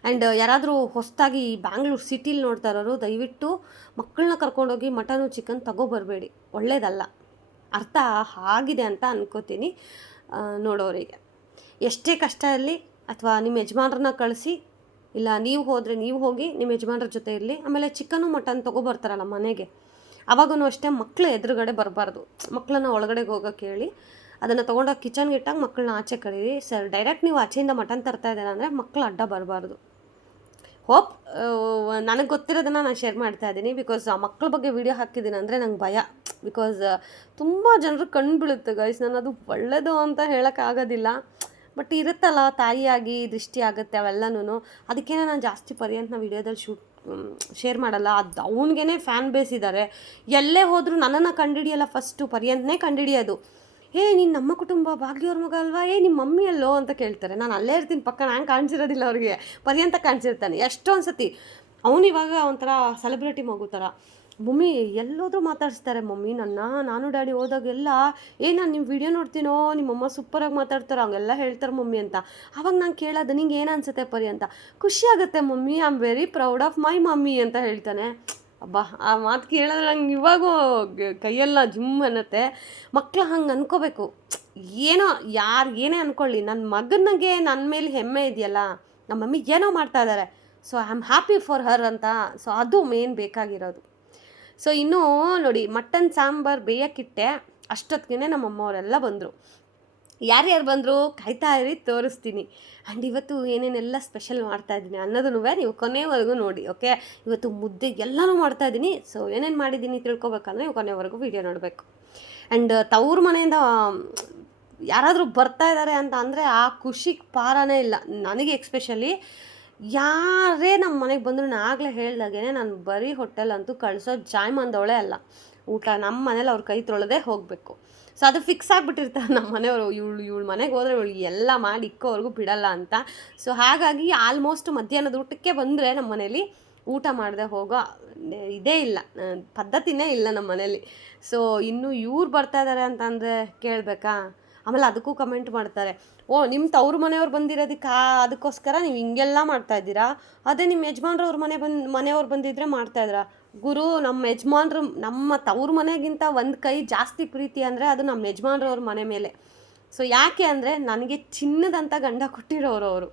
ಆ್ಯಂಡ್ ಯಾರಾದರೂ ಹೊಸದಾಗಿ ಬ್ಯಾಂಗ್ಳೂರು ಸಿಟಿಲಿ ನೋಡ್ತಾ ಇರೋರು ದಯವಿಟ್ಟು ಮಕ್ಕಳನ್ನ ಕರ್ಕೊಂಡೋಗಿ ಮಟನು ಚಿಕನ್ ತೊಗೊಬರ್ಬೇಡಿ, ಒಳ್ಳೆಯದಲ್ಲ. ಅರ್ಥ ಆಗಿದೆ ಅಂತ ಅನ್ಕೋತೀನಿ ನೋಡೋರಿಗೆ. ಎಷ್ಟೇ ಕಷ್ಟ ಇರಲಿ, ಅಥವಾ ನಿಮ್ಮ ಯಜಮಾನ್ರನ್ನ ಕಳಿಸಿ, ಇಲ್ಲ ನೀವು ಹೋದರೆ ನೀವು ಹೋಗಿ ನಿಮ್ಮ ಯಜಮಾನ್ರ ಜೊತೆ ಇರಲಿ. ಆಮೇಲೆ ಚಿಕನ್ನು ಮಟನ್ ತೊಗೊಬರ್ತಾರಲ್ಲ ಮನೆಗೆ, ಆವಾಗೂ ಅಷ್ಟೇ ಮಕ್ಕಳು ಎದುರುಗಡೆ ಬರಬಾರ್ದು. ಮಕ್ಕಳನ್ನ ಒಳಗಡೆಗೆ ಹೋಗೋಕೆ ಹೇಳಿ, ಅದನ್ನು ತೊಗೊಂಡೋಗಿ ಕಿಚನ್ಗೆ ಇಟ್ಟಾಗ ಮಕ್ಕಳನ್ನ ಆಚೆ ಕರೀರಿ. ಸರ್ ಡೈರೆಕ್ಟ್ ನೀವು ಆಚೆಯಿಂದ ಮಟನ್ ತರ್ತಾ ಇದ್ದೀರ ಅಂದರೆ ಮಕ್ಕಳು ಅಡ್ಡ ಬರಬಾರ್ದು. ಹೋಪ್ ನನಗೆ ಗೊತ್ತಿರೋದನ್ನು ನಾನು ಶೇರ್ ಮಾಡ್ತಾ ಇದ್ದೀನಿ. ಬಿಕಾಸ್ ಆ ಮಕ್ಕಳ ಬಗ್ಗೆ ವೀಡಿಯೋ ಹಾಕಿದ್ದೀನಿ ಅಂದರೆ ನಂಗೆ ಭಯ. ಬಿಕಾಸ್ ತುಂಬ ಜನರು ಕಣ್ಣು ಬೀಳುತ್ತೆ ಗೈಸ್. ನಾನು ಅದು ಒಳ್ಳೆಯದು ಅಂತ ಹೇಳೋಕ್ಕಾಗೋದಿಲ್ಲ, ಬಟ್ ಇರುತ್ತಲ್ಲ ತಾಯಿಯಾಗಿ ದೃಷ್ಟಿ ಆಗುತ್ತೆ ಅವೆಲ್ಲನೂ. ಅದಕ್ಕೇ ನಾನು ಜಾಸ್ತಿ ಪರ್ಯಂತನ ವೀಡಿಯೋದಲ್ಲಿ ಶೇರ್ ಮಾಡಲ್ಲ. ಅದು ಅವನಿಗೇ ಫ್ಯಾನ್ ಬೇಸ್ ಇದ್ದಾರೆ. ಎಲ್ಲೇ ಹೋದರೂ ನನ್ನನ್ನು ಕಂಡುಹಿಡಿಯಲ್ಲ, ಫಸ್ಟು ಪರ್ಯಂತನೇ ಕಂಡುಹಿಡಿಯೋದು. ನೀನು ನಮ್ಮ ಕುಟುಂಬ ಭಾಗ್ಯವ್ರ ಮಗ ಅಲ್ವಾ, ನಿಮ್ಮ ಮಮ್ಮಿ ಅಲ್ಲೋ ಅಂತ ಕೇಳ್ತಾರೆ. ನಾನು ಅಲ್ಲೇ ಇರ್ತೀನಿ ಪಕ್ಕ, ನಾನು ಕಾಣಿಸಿರೋದಿಲ್ಲ ಅವ್ರಿಗೆ, ಪರ್ಯಂತ ಕಾಣಿಸಿರ್ತಾನೆ ಎಷ್ಟೊಂದು ಸತಿ. ಅವನಿವಾಗ ಒಂಥರ ಸೆಲೆಬ್ರಿಟಿ ಮಗು ಥರ. ಮಮ್ಮಿ ಎಲ್ಲೋದ್ರೂ ಮಾತಾಡಿಸ್ತಾರೆ ಮಮ್ಮಿ ನಾನು ಡ್ಯಾಡಿ ಹೋದಾಗೆಲ್ಲ, ನಾನು ನಿಮ್ಮ ವಿಡಿಯೋ ನೋಡ್ತೀನೋ, ನಿಮ್ಮಮ್ಮ ಸೂಪರಾಗಿ ಮಾತಾಡ್ತಾರೆ, ಹಂಗೆಲ್ಲ ಹೇಳ್ತಾರೆ ಮಮ್ಮಿ ಅಂತ. ಆವಾಗ ನಾನು ಕೇಳೋದು, ನಿಂಗೆ ಏನು ಅನಿಸುತ್ತೆ ಪರಿ ಅಂತ. ಖುಷಿ ಆಗುತ್ತೆ mummy, I am very proud of my mummy ಅಂತ ಹೇಳ್ತಾನೆ. ಅಬ್ಬಾ, ಆ ಮಾತು ಕೇಳಿದ್ರೆ ನಂಗೆ ಇವಾಗೂ ಕೈಯೆಲ್ಲ ಜುಮ್ ಅನ್ನತ್ತೆ. ಮಕ್ಕಳು ಹಂಗೆ ಅನ್ಕೋಬೇಕು. ಏನೋ ಯಾರು ಏನೇ ಅಂದ್ಕೊಳ್ಳಿ, ನನ್ನ ಮಗನಿಗೆ ನನ್ನ ಮೇಲೆ ಹೆಮ್ಮೆ ಇದೆಯಲ್ಲ, ನಮ್ಮ ಮಮ್ಮಿ ಏನೋ ಮಾಡ್ತಾ ಇದ್ದಾರೆ, so I am happy for her ಅಂತ. ಸೊ ಅದು ಮೇನ್ ಬೇಕಾಗಿರೋದು. ಸೊ ಇನ್ನೂ ನೋಡಿ, ಮಟನ್ ಸಾಂಬಾರು ಬೇಯಕ್ಕಿಟ್ಟೆ, ಅಷ್ಟೊತ್ತಿಗೆ ನಮ್ಮಮ್ಮವರೆಲ್ಲ ಬಂದರು. ಯಾರ್ಯಾರು ಬಂದರು ಕಾಯ್ತಾ ಇರಿ, ತೋರಿಸ್ತೀನಿ. ಆ್ಯಂಡ್ ಇವತ್ತು ಏನೇನೆಲ್ಲ ಸ್ಪೆಷಲ್ ಮಾಡ್ತಾಯಿದ್ದೀನಿ ಅನ್ನೋದನ್ನು ನೀವು ಕೊನೆವರೆಗೂ ನೋಡಿ. ಓಕೆ, ಇವತ್ತು ಮುದ್ದೆ ಎಲ್ಲನೂ ಮಾಡ್ತಾಯಿದ್ದೀನಿ. ಸೊ ಏನೇನು ಮಾಡಿದ್ದೀನಿ ತಿಳ್ಕೊಬೇಕಂದ್ರೆ ನೀವು ಕೊನೆವರೆಗೂ ವೀಡಿಯೋ ನೋಡಬೇಕು. ಆ್ಯಂಡ್ ತವ್ರ ಮನೆಯಿಂದ ಯಾರಾದರೂ ಬರ್ತಾ ಇದ್ದಾರೆ ಅಂತ ಅಂದರೆ ಆ ಖುಷಿಗೆ ಪಾರನೇ ಇಲ್ಲ ನನಗೆ. ಎಕ್ಸ್ಪೆಷಲಿ ಯಾರೇ ನಮ್ಮ ಮನೆಗೆ ಬಂದರೂ ನಾನು ಆಗಲೇ ಹೇಳ್ದಾಗೇ, ನಾನು ಬರೀ ಹೋಟೆಲ್ ಅಂತೂ ಕಳಿಸೋ ಜಾಯ್ಮಂದವಳೆ ಅಲ್ಲ. ಊಟ ನಮ್ಮ ಮನೇಲಿ ಅವ್ರ ಕೈ ತೊಳೆದೇ ಹೋಗಬೇಕು. ಸೊ ಅದು ಫಿಕ್ಸ್ ಆಗಿಬಿಟ್ಟಿರ್ತಾರೆ ನಮ್ಮ ಮನೆಯವರು, ಇವಳು ಮನೆಗೆ ಹೋದರೆ ಇವಳು ಎಲ್ಲ ಮಾಡಿ ಇಕ್ಕೋವರೆಗೂ ಬಿಡಲ್ಲ ಅಂತ. ಸೊ ಹಾಗಾಗಿ ಆಲ್ಮೋಸ್ಟ್ ಮಧ್ಯಾಹ್ನದ ಊಟಕ್ಕೆ ಬಂದರೆ ನಮ್ಮ ಮನೇಲಿ ಊಟ ಮಾಡದೆ ಹೋಗೋ ಇದೇ ಇಲ್ಲ, ಪದ್ಧತಿನೇ ಇಲ್ಲ ನಮ್ಮ ಮನೇಲಿ. ಸೊ ಇನ್ನು ಇವ್ರು ಬರ್ತಾ ಇದ್ದಾರೆ ಅಂತಂದರೆ ಕೇಳಬೇಕಾ? ಆಮೇಲೆ ಅದಕ್ಕೂ ಕಮೆಂಟ್ ಮಾಡ್ತಾರೆ, ಓ ನಿಮ್ಮ ತವ್ರ ಮನೆಯವ್ರು ಬಂದಿರೋದಕ್ಕೆ ಅದಕ್ಕೋಸ್ಕರ ನೀವು ಹಿಂಗೆಲ್ಲ ಮಾಡ್ತಾಯಿದ್ದೀರಾ, ಅದೇ ನಿಮ್ಮ ಯಜಮಾನ್ರವ್ರ ಮನೆಯವ್ರು ಬಂದಿದ್ರೆ ಮಾಡ್ತಾಯಿದ್ರ? ಗುರು, ನಮ್ಮ ಯಜಮಾನ್ರು ನಮ್ಮ ತವ್ರ ಮನೆಗಿಂತ ಒಂದು ಕೈ ಜಾಸ್ತಿ ಪ್ರೀತಿ ಅಂದರೆ ಅದು ನಮ್ಮ ಯಜಮಾನ್ರವ್ರ ಮನೆ ಮೇಲೆ. ಸೊ ಯಾಕೆ ಅಂದರೆ ನನಗೆ ಚಿನ್ನದಂಥ ಗಂಡ ಕೊಟ್ಟಿರೋರು ಅವರು.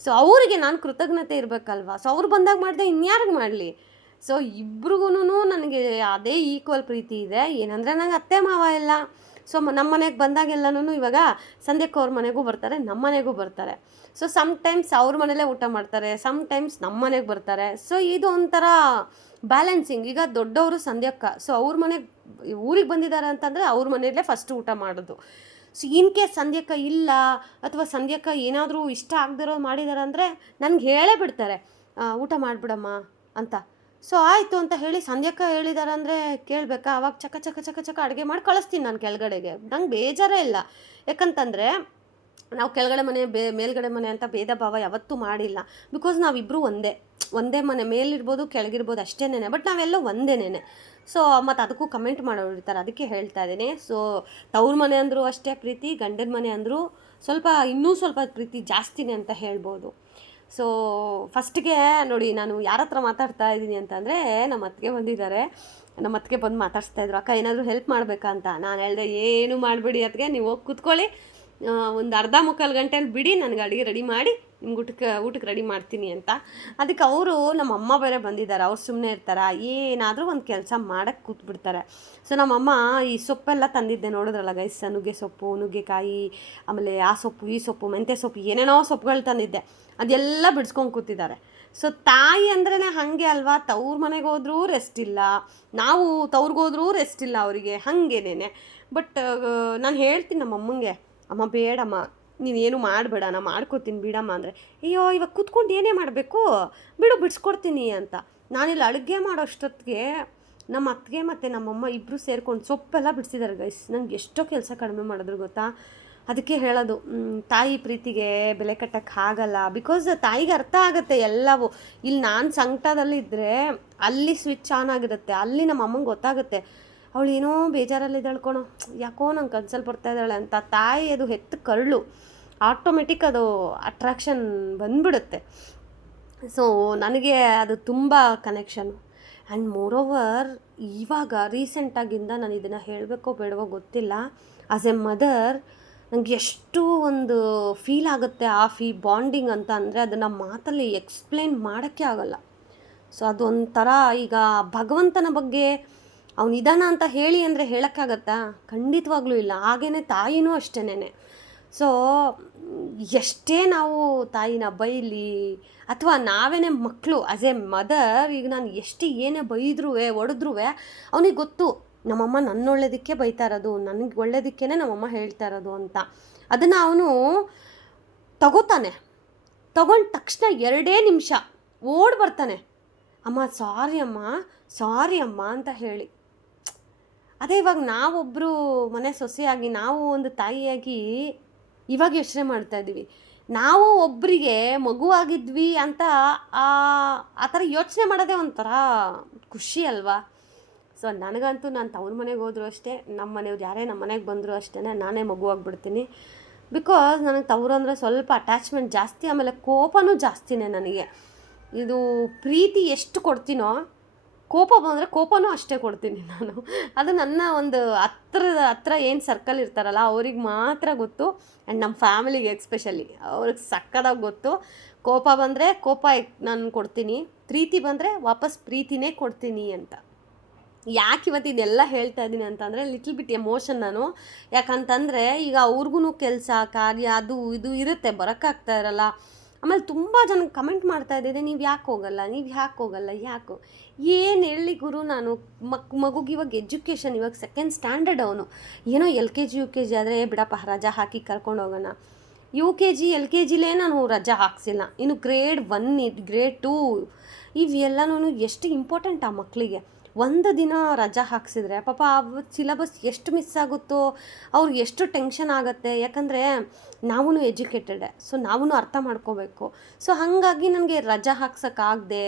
ಸೊ ಅವರಿಗೆ ನಾನು ಕೃತಜ್ಞತೆ ಇರಬೇಕಲ್ವ. ಸೊ ಅವ್ರು ಬಂದಾಗ ಮಾಡಿದೆ ಇನ್ಯಾರಿಗೆ ಮಾಡಲಿ? ಸೊ ಇಬ್ರಿಗೂ ನನಗೆ ಅದೇ ಈಕ್ವಲ್ ಪ್ರೀತಿ ಇದೆ. ಏನಂದರೆ ನಂಗೆ ಅತ್ತೆ ಮಾವ ಇಲ್ಲ. ಸೊ ನಮ್ಮ ಮನೆಗೆ ಬಂದಾಗೆಲ್ಲನೂ ಇವಾಗ ಸಂಧ್ಯಕ್ಕೆ ಅವ್ರ ಮನೆಗೂ ಬರ್ತಾರೆ, ನಮ್ಮ ಮನೆಗೂ ಬರ್ತಾರೆ. ಸೊ ಸಮ್ಟೈಮ್ಸ್ ಅವ್ರ ಮನೇಲೇ ಊಟ ಮಾಡ್ತಾರೆ, ಸಮ್ಟೈಮ್ಸ್ ನಮ್ಮ ಮನೆಗೆ ಬರ್ತಾರೆ. ಸೊ ಇದು ಒಂಥರ ಬ್ಯಾಲೆನ್ಸಿಂಗ್. ಈಗ ದೊಡ್ಡವರು ಸಂಧ್ಯಕ್ಕ, ಸೊ ಅವ್ರ ಮನೆಗೆ ಊರಿಗೆ ಬಂದಿದ್ದಾರೆ ಅಂತಂದರೆ ಅವ್ರ ಮನೆಯಲ್ಲೇ ಫಸ್ಟ್ ಊಟ ಮಾಡೋದು. ಸೊ ಇನ್ ಕೇಸ್ ಸಂಧ್ಯಕ್ಕ ಇಲ್ಲ ಅಥವಾ ಸಂಧ್ಯಕ್ಕ ಏನಾದರೂ ಇಷ್ಟ ಆಗದಿರೋದು ಮಾಡಿದ್ದಾರೆ ಅಂದರೆ ನನಗೆ ಹೇಳೇ ಬಿಡ್ತಾರೆ, ಊಟ ಮಾಡಿಬಿಡಮ್ಮ ಅಂತ. ಸೊ ಆಯಿತು ಅಂತ ಹೇಳಿ ಸಂಧ್ಯಕ್ಕ ಹೇಳಿದ್ದಾರೆ ಅಂದರೆ ಕೇಳಬೇಕಾ? ಅವಾಗ ಚಕ ಚಕ ಚಕ ಚಕ ಅಡುಗೆ ಮಾಡಿ ಕಳಿಸ್ತೀನಿ ನಾನು ಕೆಳಗಡೆಗೆ. ನಂಗೆ ಬೇಜಾರೇ ಇಲ್ಲ. ಯಾಕಂತಂದರೆ ನಾವು ಕೆಳಗಡೆ ಮನೆ ಮೇಲ್ಗಡೆ ಮನೆ ಅಂತ ಭೇದ ಭಾವ ಯಾವತ್ತೂ ಮಾಡಿಲ್ಲ. ಬಿಕಾಸ್ ನಾವಿಬ್ಬರು ಒಂದೇ ಮನೆ, ಮೇಲಿರ್ಬೋದು ಕೆಳಗಿರ್ಬೋದು ಅಷ್ಟೇನೆ, ಬಟ್ ನಾವೆಲ್ಲ ಒಂದೇನೆ. ಸೊ ಮತ್ತು ಅದಕ್ಕೂ ಕಮೆಂಟ್ ಮಾಡೋರಿರ್ತಾರೆ, ಅದಕ್ಕೆ ಹೇಳ್ತಾ ಇದ್ದೀನಿ. ಸೊ ತವ್ರ ಮನೆ ಅಂದರೂ ಅಷ್ಟೇ ಪ್ರೀತಿ, ಗಂಡನ ಮನೆ ಅಂದರೂ ಇನ್ನೂ ಸ್ವಲ್ಪ ಪ್ರೀತಿ ಜಾಸ್ತಿನೇ ಅಂತ ಹೇಳ್ಬೋದು. ಸೊ ಫಸ್ಟಿಗೆ ನೋಡಿ, ನಾನು ಯಾರ ಹತ್ರ ಮಾತಾಡ್ತಾ ಇದ್ದೀನಿ ಅಂತಂದರೆ ನಮ್ಮ ಅತ್ತಿಗೆ ಬಂದಿದ್ದಾರೆ. ನಮ್ಮ ಅತ್ತಿಗೆ ಬಂದು ಮಾತಾಡ್ಸ್ತಾಯಿದ್ರು, ಅಕ್ಕ ಏನಾದರೂ ಹೆಲ್ಪ್ ಮಾಡಬೇಕಾ ಅಂತ. ನಾನು ಹೇಳಿದೆ, ಏನು ಮಾಡಬೇಡಿ ಅತ್ತಿಗೆ, ನೀವು ಹೋಗಿ ಕೂತ್ಕೊಳ್ಳಿ, ಒಂದು ಅರ್ಧ ಮುಕ್ಕಾಲು ಗಂಟೆಯಲ್ಲಿ ಬಿಡಿ, ನನಗೆ ಅಡುಗೆ ರೆಡಿ ಮಾಡಿ ನಿಮ್ಗೆ ಊಟಕ್ಕೆ ರೆಡಿ ಮಾಡ್ತೀನಿ ಅಂತ. ಅದಕ್ಕೆ ಅವರು ನಮ್ಮಮ್ಮ ಬೇರೆ ಬಂದಿದ್ದಾರೆ, ಅವ್ರು ಸುಮ್ಮನೆ ಇರ್ತಾರೆ, ಏನಾದರೂ ಒಂದು ಕೆಲಸ ಮಾಡೋಕ್ಕೆ ಕೂತ್ಬಿಡ್ತಾರೆ. ಸೊ ನಮ್ಮಮ್ಮ ಈ ಸೊಪ್ಪೆಲ್ಲ ತಂದಿದ್ದೆ ನೋಡಿದ್ರಲ್ಲ ಗೈಸ್, ನುಗ್ಗೆ ಸೊಪ್ಪು, ನುಗ್ಗೆಕಾಯಿ, ಆಮೇಲೆ ಆ ಸೊಪ್ಪು ಈ ಸೊಪ್ಪು ಮೆಂತ್ಯ ಸೊಪ್ಪು ಏನೇನೋ ಸೊಪ್ಪುಗಳು ತಂದಿದ್ದೆ, ಅದೆಲ್ಲ ಬಿಡಿಸ್ಕೊಂಡು ಕೂತಿದ್ದಾರೆ. ಸೊ ತಾಯಿ ಅಂದ್ರೇ ಹಾಗೆ ಅಲ್ವಾ, ತವ್ರ ಮನೆಗೆ ಹೋದ್ರೂ ರೆಸ್ಟ್ ಇಲ್ಲ, ನಾವು ತವ್ರಿಗೆ ಹೋದ್ರೂ ರೆಸ್ಟ್ ಇಲ್ಲ ಅವರಿಗೆ, ಹಾಗೇನೇನೆ. ಬಟ್ ನಾನು ಹೇಳ್ತೀನಿ ನಮ್ಮಮ್ಮಂಗೆ, ಅಮ್ಮ ಬೇಡಮ್ಮ ನೀನೇನು ಮಾಡಬೇಡ, ನಾನು ಮಾಡ್ಕೊತೀನಿ ಬಿಡಮ್ಮ ಅಂದರೆ, ಅಯ್ಯೋ ಇವಾಗ ಕೂತ್ಕೊಂಡು ಏನೇ ಮಾಡಬೇಕು ಬಿಡು, ಬಿಡಿಸ್ಕೊಡ್ತೀನಿ ಅಂತ. ನಾನಿಲ್ಲಿ ಅಡುಗೆ ಮಾಡೋಷ್ಟೊತ್ತಿಗೆ ನಮ್ಮ ಅತ್ತಿಗೆ ಮತ್ತು ನಮ್ಮಮ್ಮ ಇಬ್ಬರು ಸೇರ್ಕೊಂಡು ಸೊಪ್ಪೆಲ್ಲ ಬಿಡಿಸಿದ್ದಾರೆ ಗೈಸ್. ನಂಗೆ ಎಷ್ಟೋ ಕೆಲಸ ಕಡಿಮೆ ಮಾಡಿದ್ರು ಗೊತ್ತಾ. ಅದಕ್ಕೆ ಹೇಳೋದು, ತಾಯಿ ಪ್ರೀತಿಗೆ ಬೆಲೆ ಕಟ್ಟಕ್ಕೆ ಆಗಲ್ಲ. ಬಿಕಾಸ್ ತಾಯಿಗೆ ಅರ್ಥ ಆಗುತ್ತೆ ಎಲ್ಲವೂ. ಇಲ್ಲಿ ನಾನು ಸಂಕಟದಲ್ಲಿದ್ದರೆ ಅಲ್ಲಿ ಸ್ವಿಚ್ ಆನ್ ಆಗಿರುತ್ತೆ, ಅಲ್ಲಿ ನಮ್ಮ ಅಮ್ಮಂಗೆ ಗೊತ್ತಾಗುತ್ತೆ, ಅವಳು ಏನೋ ಬೇಜಾರಲ್ಲಿದ್ದಾಳೆ ಕಣೋ, ಯಾಕೋ ನಂಗೆ ಕನ್ಸಲ್ಲಿ ಬರ್ತಾ ಇದ್ದಾಳೆ ಅಂತ. ತಾಯಿ ಅದು ಹೆತ್ತು ಕರಳು, ಆಟೋಮೆಟಿಕ್ ಅದು ಅಟ್ರಾಕ್ಷನ್ ಬಂದ್ಬಿಡುತ್ತೆ. ಸೊ ನನಗೆ ಅದು ತುಂಬ ಕನೆಕ್ಷನು. ಆ್ಯಂಡ್ ಮೋರೋವರ್ ಇವಾಗ ರೀಸೆಂಟಾಗಿಂದ ನಾನು ಇದನ್ನು ಹೇಳಬೇಕೋ ಬೇಡವೋ ಗೊತ್ತಿಲ್ಲ, ಆಸ್ ಎ ಮದರ್ ನನಗೆ ಎಷ್ಟು ಒಂದು ಫೀಲ್ ಆಗುತ್ತೆ. ಆ ಬಾಂಡಿಂಗ್ ಅಂತ ಅಂದರೆ ಅದನ್ನು ಮಾತಲ್ಲಿ ಎಕ್ಸ್ಪ್ಲೇನ್ ಮಾಡೋಕ್ಕೆ ಆಗಲ್ಲ. ಸೊ ಅದೊಂಥರ, ಈಗ ಭಗವಂತನ ಬಗ್ಗೆ ಅವನಿದಾನ ಅಂತ ಹೇಳಿ ಅಂದರೆ ಹೇಳೋಕ್ಕಾಗತ್ತಾ? ಖಂಡಿತವಾಗ್ಲೂ ಇಲ್ಲ. ಹಾಗೇ ತಾಯಿನೂ ಅಷ್ಟೇನೆ. ಸೊ ಎಷ್ಟೇ ನಾವು ತಾಯಿನ ಬೈಲಿ ಅಥವಾ ನಾವೇನೇ ಮಕ್ಕಳು ಆಸ್ ಎ ಮದರ್, ಈಗ ನಾನು ಎಷ್ಟು ಏನೇ ಬೈದ್ರೂ ಹೊಡೆದ್ರೂ ಅವನಿಗೆ ಗೊತ್ತು ನಮ್ಮಮ್ಮ ನನ್ನ ಒಳ್ಳೇದಕ್ಕೆ ಬೈತಾ ಇರೋದು, ನನಗೆ ಒಳ್ಳೇದಕ್ಕೇ ನಮ್ಮಮ್ಮ ಹೇಳ್ತಾ ಇರೋದು ಅಂತ. ಅದನ್ನು ಅವನು ತಗೋತಾನೆ. ತಗೊಂಡ ತಕ್ಷಣ 2 ನಿಮಿಷ ಓಡಿ ಬರ್ತಾನೆ, ಅಮ್ಮ ಸಾರಿ ಅಮ್ಮ ಅಂತ ಹೇಳಿ. ಅದೇ ಇವಾಗ ನಾವೊಬ್ಬರು ಮನೆ ಸೊಸೆಯಾಗಿ, ನಾವು ಒಂದು ತಾಯಿಯಾಗಿ ಇವಾಗ ಯೋಚನೆ ಮಾಡ್ತಾಯಿದ್ದೀವಿ, ನಾವು ಒಬ್ಬರಿಗೆ ಮಗುವಾಗಿದ್ವಿ ಅಂತ ಆ ಥರ ಯೋಚನೆ ಮಾಡೋದೇ ಒಂಥರ ಖುಷಿ ಅಲ್ವಾ. ಸೊ ನನಗಂತೂ ನಾನು ತವ್ರ ಮನೆಗೆ ಹೋದರೂ ಅಷ್ಟೇ, ನಮ್ಮ ಮನೆಯವ್ರು ಯಾರೇ ನಮ್ಮ ಮನೆಗೆ ಬಂದರೂ ಅಷ್ಟೇ ನಾನೇ ಮಗುವಾಗಿಬಿಡ್ತೀನಿ. ಬಿಕಾಸ್ ನನಗೆ ತವ್ರು ಅಂದರೆ ಸ್ವಲ್ಪ ಅಟ್ಯಾಚ್ಮೆಂಟ್ ಜಾಸ್ತಿ, ಆಮೇಲೆ ಕೋಪನೂ ಜಾಸ್ತಿನೇ ನನಗೆ. ಇದು ಪ್ರೀತಿ ಎಷ್ಟು ಕೊಡ್ತೀನೋ, ಕೋಪ ಬಂದರೆ ಕೋಪನೂ ಅಷ್ಟೇ ಕೊಡ್ತೀನಿ ನಾನು. ಅದು ನನ್ನ ಒಂದು ಹತ್ರ ಏನು ಸರ್ಕಲ್ ಇರ್ತಾರಲ್ಲ ಅವ್ರಿಗೆ ಮಾತ್ರ ಗೊತ್ತು. ಆ್ಯಂಡ್ ನಮ್ಮ ಫ್ಯಾಮಿಲಿಗೆ ಎಸ್ಪೆಷಲಿ ಅವ್ರಿಗೆ ಸಕ್ಕದಾಗಿ ಗೊತ್ತು. ಕೋಪ ಬಂದರೆ ಕೋಪ ನಾನು ಕೊಡ್ತೀನಿ, ಪ್ರೀತಿ ಬಂದರೆ ವಾಪಸ್ ಪ್ರೀತಿನೇ ಕೊಡ್ತೀನಿ ಅಂತ. ಯಾಕೆ ಇವತ್ತು ಇದೆಲ್ಲ ಹೇಳ್ತಾ ಇದ್ದೀನಿ ಅಂತಂದರೆ ಲಿಟ್ಲ್ ಬಿಟ್ ಎಮೋಷನ್ ನಾನು. ಯಾಕಂತಂದರೆ ಈಗ ಅವ್ರಿಗೂ ಕೆಲಸ ಕಾರ್ಯ ಅದು ಇದು ಇರುತ್ತೆ, ಬರೋಕ್ಕಾಗ್ತಾ ಇರಲ್ಲ. ಆಮೇಲೆ ತುಂಬ ಜನ ಕಮೆಂಟ್ ಮಾಡ್ತಾ ಇದ್ದಿದೆ, ನೀವು ಯಾಕೆ ಹೋಗಲ್ಲ ಯಾಕೋ ಏನು ಹೇಳಿ ಗುರು. ನಾನು ಮಗುಗೆ ಇವಾಗ ಎಜುಕೇಷನ್, ಇವಾಗ 2nd ಸ್ಟ್ಯಾಂಡರ್ಡ್ ಅವನು, ಏನೋ LKG UKG ಆದರೆ ಬಿಡಪ್ಪ ರಜಾ ಹಾಕಿ ಕರ್ಕೊಂಡು ಹೋಗೋಣ. UKG LKGಲೇ ನಾನು ರಜಾ ಹಾಕ್ಸಿಲ್ಲ. ಇನ್ನು ಗ್ರೇಡ್ 1 ಗ್ರೇಡ್ 2 ಇವೆಲ್ಲನೂ ಎಷ್ಟು ಇಂಪಾರ್ಟೆಂಟ್ ಆ ಮಕ್ಕಳಿಗೆ. ಒಂದು ದಿನ ರಜಾ ಹಾಕ್ಸಿದ್ರೆ ಪಾಪ ಸಿಲೆಬಸ್ ಎಷ್ಟು ಮಿಸ್ ಆಗುತ್ತೋ, ಅವ್ರಿಗೆ ಎಷ್ಟು ಟೆನ್ಷನ್ ಆಗುತ್ತೆ. ಯಾಕಂದರೆ ನಾವೂ ಎಜುಕೇಟೆಡ್, ಸೊ ನಾವೂ ಅರ್ಥ ಮಾಡ್ಕೋಬೇಕು. ಸೊ ಹಾಗಾಗಿ ನನಗೆ ರಜಾ ಹಾಕ್ಸೋಕ್ಕಾಗದೆ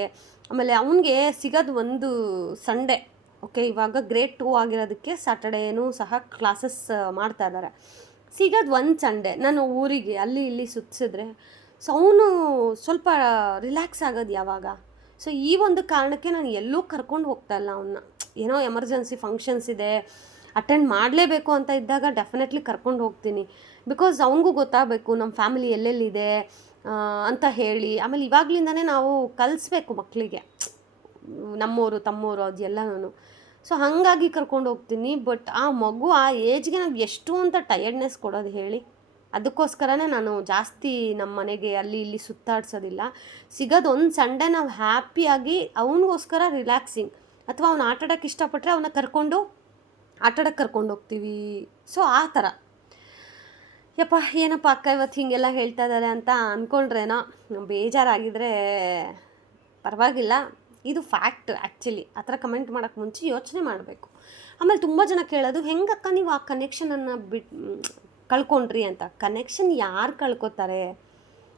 ಆಮೇಲೆ ಅವನಿಗೆ ಸಿಗೋದು ಒಂದು ಸಂಡೇ. ಓಕೆ, ಇವಾಗ ಗ್ರೇಡ್ 2 ಆಗಿರೋದಕ್ಕೆ ಸ್ಯಾಟರ್ಡೇನೂ ಸಹ ಕ್ಲಾಸಸ್ ಮಾಡ್ತಾ ಇದ್ದಾರೆ. ಸಿಗೋದು ಒಂದು ಸಂಡೇ. ನಾನು ಊರಿಗೆ ಅಲ್ಲಿ ಇಲ್ಲಿ ಸುತ್ತಿಸಿದ್ರೆ ಸೊ ಅವನು ಸ್ವಲ್ಪ ರಿಲ್ಯಾಕ್ಸ್ ಆಗೋದು ಯಾವಾಗ. ಸೊ ಈ ಒಂದು ಕಾರಣಕ್ಕೆ ನಾನು ಎಲ್ಲೂ ಕರ್ಕೊಂಡು ಹೋಗ್ತಾ ಇಲ್ಲ ಅವನ್ನ. ಏನೋ ಎಮರ್ಜೆನ್ಸಿ ಫಂಕ್ಷನ್ಸ್ ಇದೆ, ಅಟೆಂಡ್ ಮಾಡಲೇಬೇಕು ಅಂತ ಇದ್ದಾಗ ಡೆಫಿನೆಟ್ಲಿ ಕರ್ಕೊಂಡು ಹೋಗ್ತೀನಿ. ಬಿಕಾಸ್ ಅವನಿಗೂ ಗೊತ್ತಾಗಬೇಕು ನಮ್ಮ ಫ್ಯಾಮಿಲಿ ಎಲ್ಲೆಲ್ಲಿದೆ ಅಂತ ಹೇಳಿ. ಆಮೇಲೆ ಇವಾಗಲಿಂದನೇ ನಾವು ಕಲಿಸ್ಬೇಕು ಮಕ್ಕಳಿಗೆ, ನಮ್ಮವರು ತಮ್ಮವರು ಅದು ಎಲ್ಲನೂ. ಸೊ ಹಾಗಾಗಿ ಕರ್ಕೊಂಡು ಹೋಗ್ತೀನಿ. ಬಟ್ ಆ ಮಗು ಆ ಏಜ್ಗೆ ನಾವು ಎಷ್ಟು ಅಂತ ಟಯರ್ಡ್ನೆಸ್ ಕೊಡೋದು ಹೇಳಿ. ಅದಕ್ಕೋಸ್ಕರನೇ ನಾನು ಜಾಸ್ತಿ ನಮ್ಮ ಮನೆಗೆ ಅಲ್ಲಿ ಇಲ್ಲಿ ಸುತ್ತಾಡ್ಸೋದಿಲ್ಲ. ಸಿಗೋದು ಒಂದು ಸಂಡೇ ನಾವು ಹ್ಯಾಪಿಯಾಗಿ ಅವನಿಗೋಸ್ಕರ ರಿಲ್ಯಾಕ್ಸಿಂಗ್, ಅಥವಾ ಅವ್ನು ಆಟಾಡೋಕ್ಕೆ ಇಷ್ಟಪಟ್ಟರೆ ಅವನ್ನ ಕರ್ಕೊಂಡು ಆಟಾಡೋಕ್ಕೆ ಕರ್ಕೊಂಡು ಹೋಗ್ತೀವಿ. ಸೊ ಆ ಥರ. ಯಪ್ಪ ಏನಪ್ಪ ಅಕ್ಕ ಇವತ್ತು ಹೀಗೆಲ್ಲ ಹೇಳ್ತಾ ಇದ್ದಾರೆ ಅಂತ ಅಂದ್ಕೊಂಡ್ರೇನೋ, ಬೇಜಾರಾಗಿದ್ದರೆ ಪರವಾಗಿಲ್ಲ. ಇದು ಫ್ಯಾಕ್ಟ್ ಆ್ಯಕ್ಚುಲಿ. ಆ ಥರ ಕಮೆಂಟ್ ಮಾಡೋಕ್ಕೆ ಮುಂಚೆ ಯೋಚನೆ ಮಾಡಬೇಕು. ಆಮೇಲೆ ತುಂಬ ಜನ ಕೇಳೋದು, ಹೆಂಗಕ್ಕ ನೀವು ಆ ಕನೆಕ್ಷನನ್ನು ಕಳ್ಕೊಂಡ್ರಿ ಅಂತ. ಕನೆಕ್ಷನ್ ಯಾರು ಕಳ್ಕೊತಾರೆ?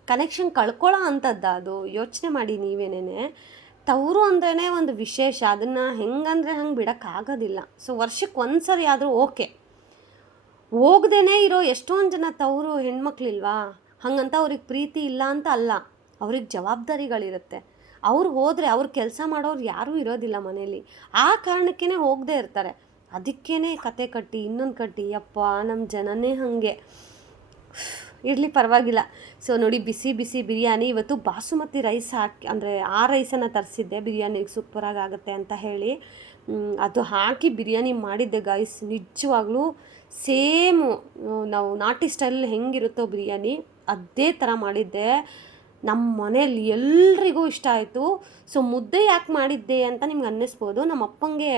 ಕನೆಕ್ಷನ್ ಕಳ್ಕೊಳ್ಳೋ ಅಂಥದ್ದು ಅದು. ಯೋಚನೆ ಮಾಡಿ ನೀವೇನೇ. ತವರು ಅಂದ್ರೇ ಒಂದು ವಿಶೇಷ. ಅದನ್ನು ಹೆಂಗಂದರೆ ಹಂಗೆ ಬಿಡೋಕ್ಕಾಗೋದಿಲ್ಲ. ಸೊ ವರ್ಷಕ್ಕೆ ಒಂದು ಸರಿ ಆದರೂ ಓಕೆ. ಹೋಗ್ದೇ ಇರೋ ಎಷ್ಟೊಂದು ಜನ ತವರು ಹೆಣ್ಮಕ್ಳಿಲ್ವಾ? ಹಾಗಂತ ಅವ್ರಿಗೆ ಪ್ರೀತಿ ಇಲ್ಲ ಅಂತ ಅಲ್ಲ, ಅವ್ರಿಗೆ ಜವಾಬ್ದಾರಿಗಳಿರುತ್ತೆ. ಅವ್ರು ಹೋದರೆ ಅವ್ರು ಕೆಲಸ ಮಾಡೋರು ಯಾರೂ ಇರೋದಿಲ್ಲ ಮನೇಲಿ. ಆ ಕಾರಣಕ್ಕೇ ಹೋಗದೇ ಇರ್ತಾರೆ. ಅದಕ್ಕೇ ಕತೆ ಕಟ್ಟಿ ಇನ್ನೊಂದು ಕಟ್ಟಿ, ಯಪ್ಪ ನಮ್ಮ ಜನನೇ ಹಾಗೆ. ಇರಲಿ ಪರವಾಗಿಲ್ಲ. ಸೊ ನೋಡಿ, ಬಿಸಿ ಬಿಸಿ ಬಿರಿಯಾನಿ. ಇವತ್ತು ಬಾಸುಮತಿ ರೈಸ್ ಹಾಕಿ, ಅಂದರೆ ಆ ರೈಸನ್ನು ತರಿಸಿದ್ದೆ ಬಿರಿಯಾನಿಗೆ ಸೂಪರಾಗಿ ಆಗುತ್ತೆ ಅಂತ ಹೇಳಿ. ಅದು ಹಾಕಿ ಬಿರಿಯಾನಿ ಮಾಡಿದ್ದೆ ಗೈಸ್. ನಿಜವಾಗ್ಲೂ ಸೇಮು ನಾವು ನಾಟಿ ಸ್ಟೈಲಲ್ಲಿ ಹೆಂಗಿರುತ್ತೋ ಬಿರಿಯಾನಿ ಅದೇ ಥರ ಮಾಡಿದ್ದೆ. ನಮ್ಮ ಮನೇಲಿ ಎಲ್ರಿಗೂ ಇಷ್ಟ ಆಯಿತು. ಸೊ ಮುದ್ದೆ ಯಾಕೆ ಮಾಡಿದ್ದೆ ಅಂತ ನಿಮ್ಗೆ ಅನ್ನಿಸ್ಬೋದು. ನಮ್ಮ ಅಪ್ಪಂಗೆ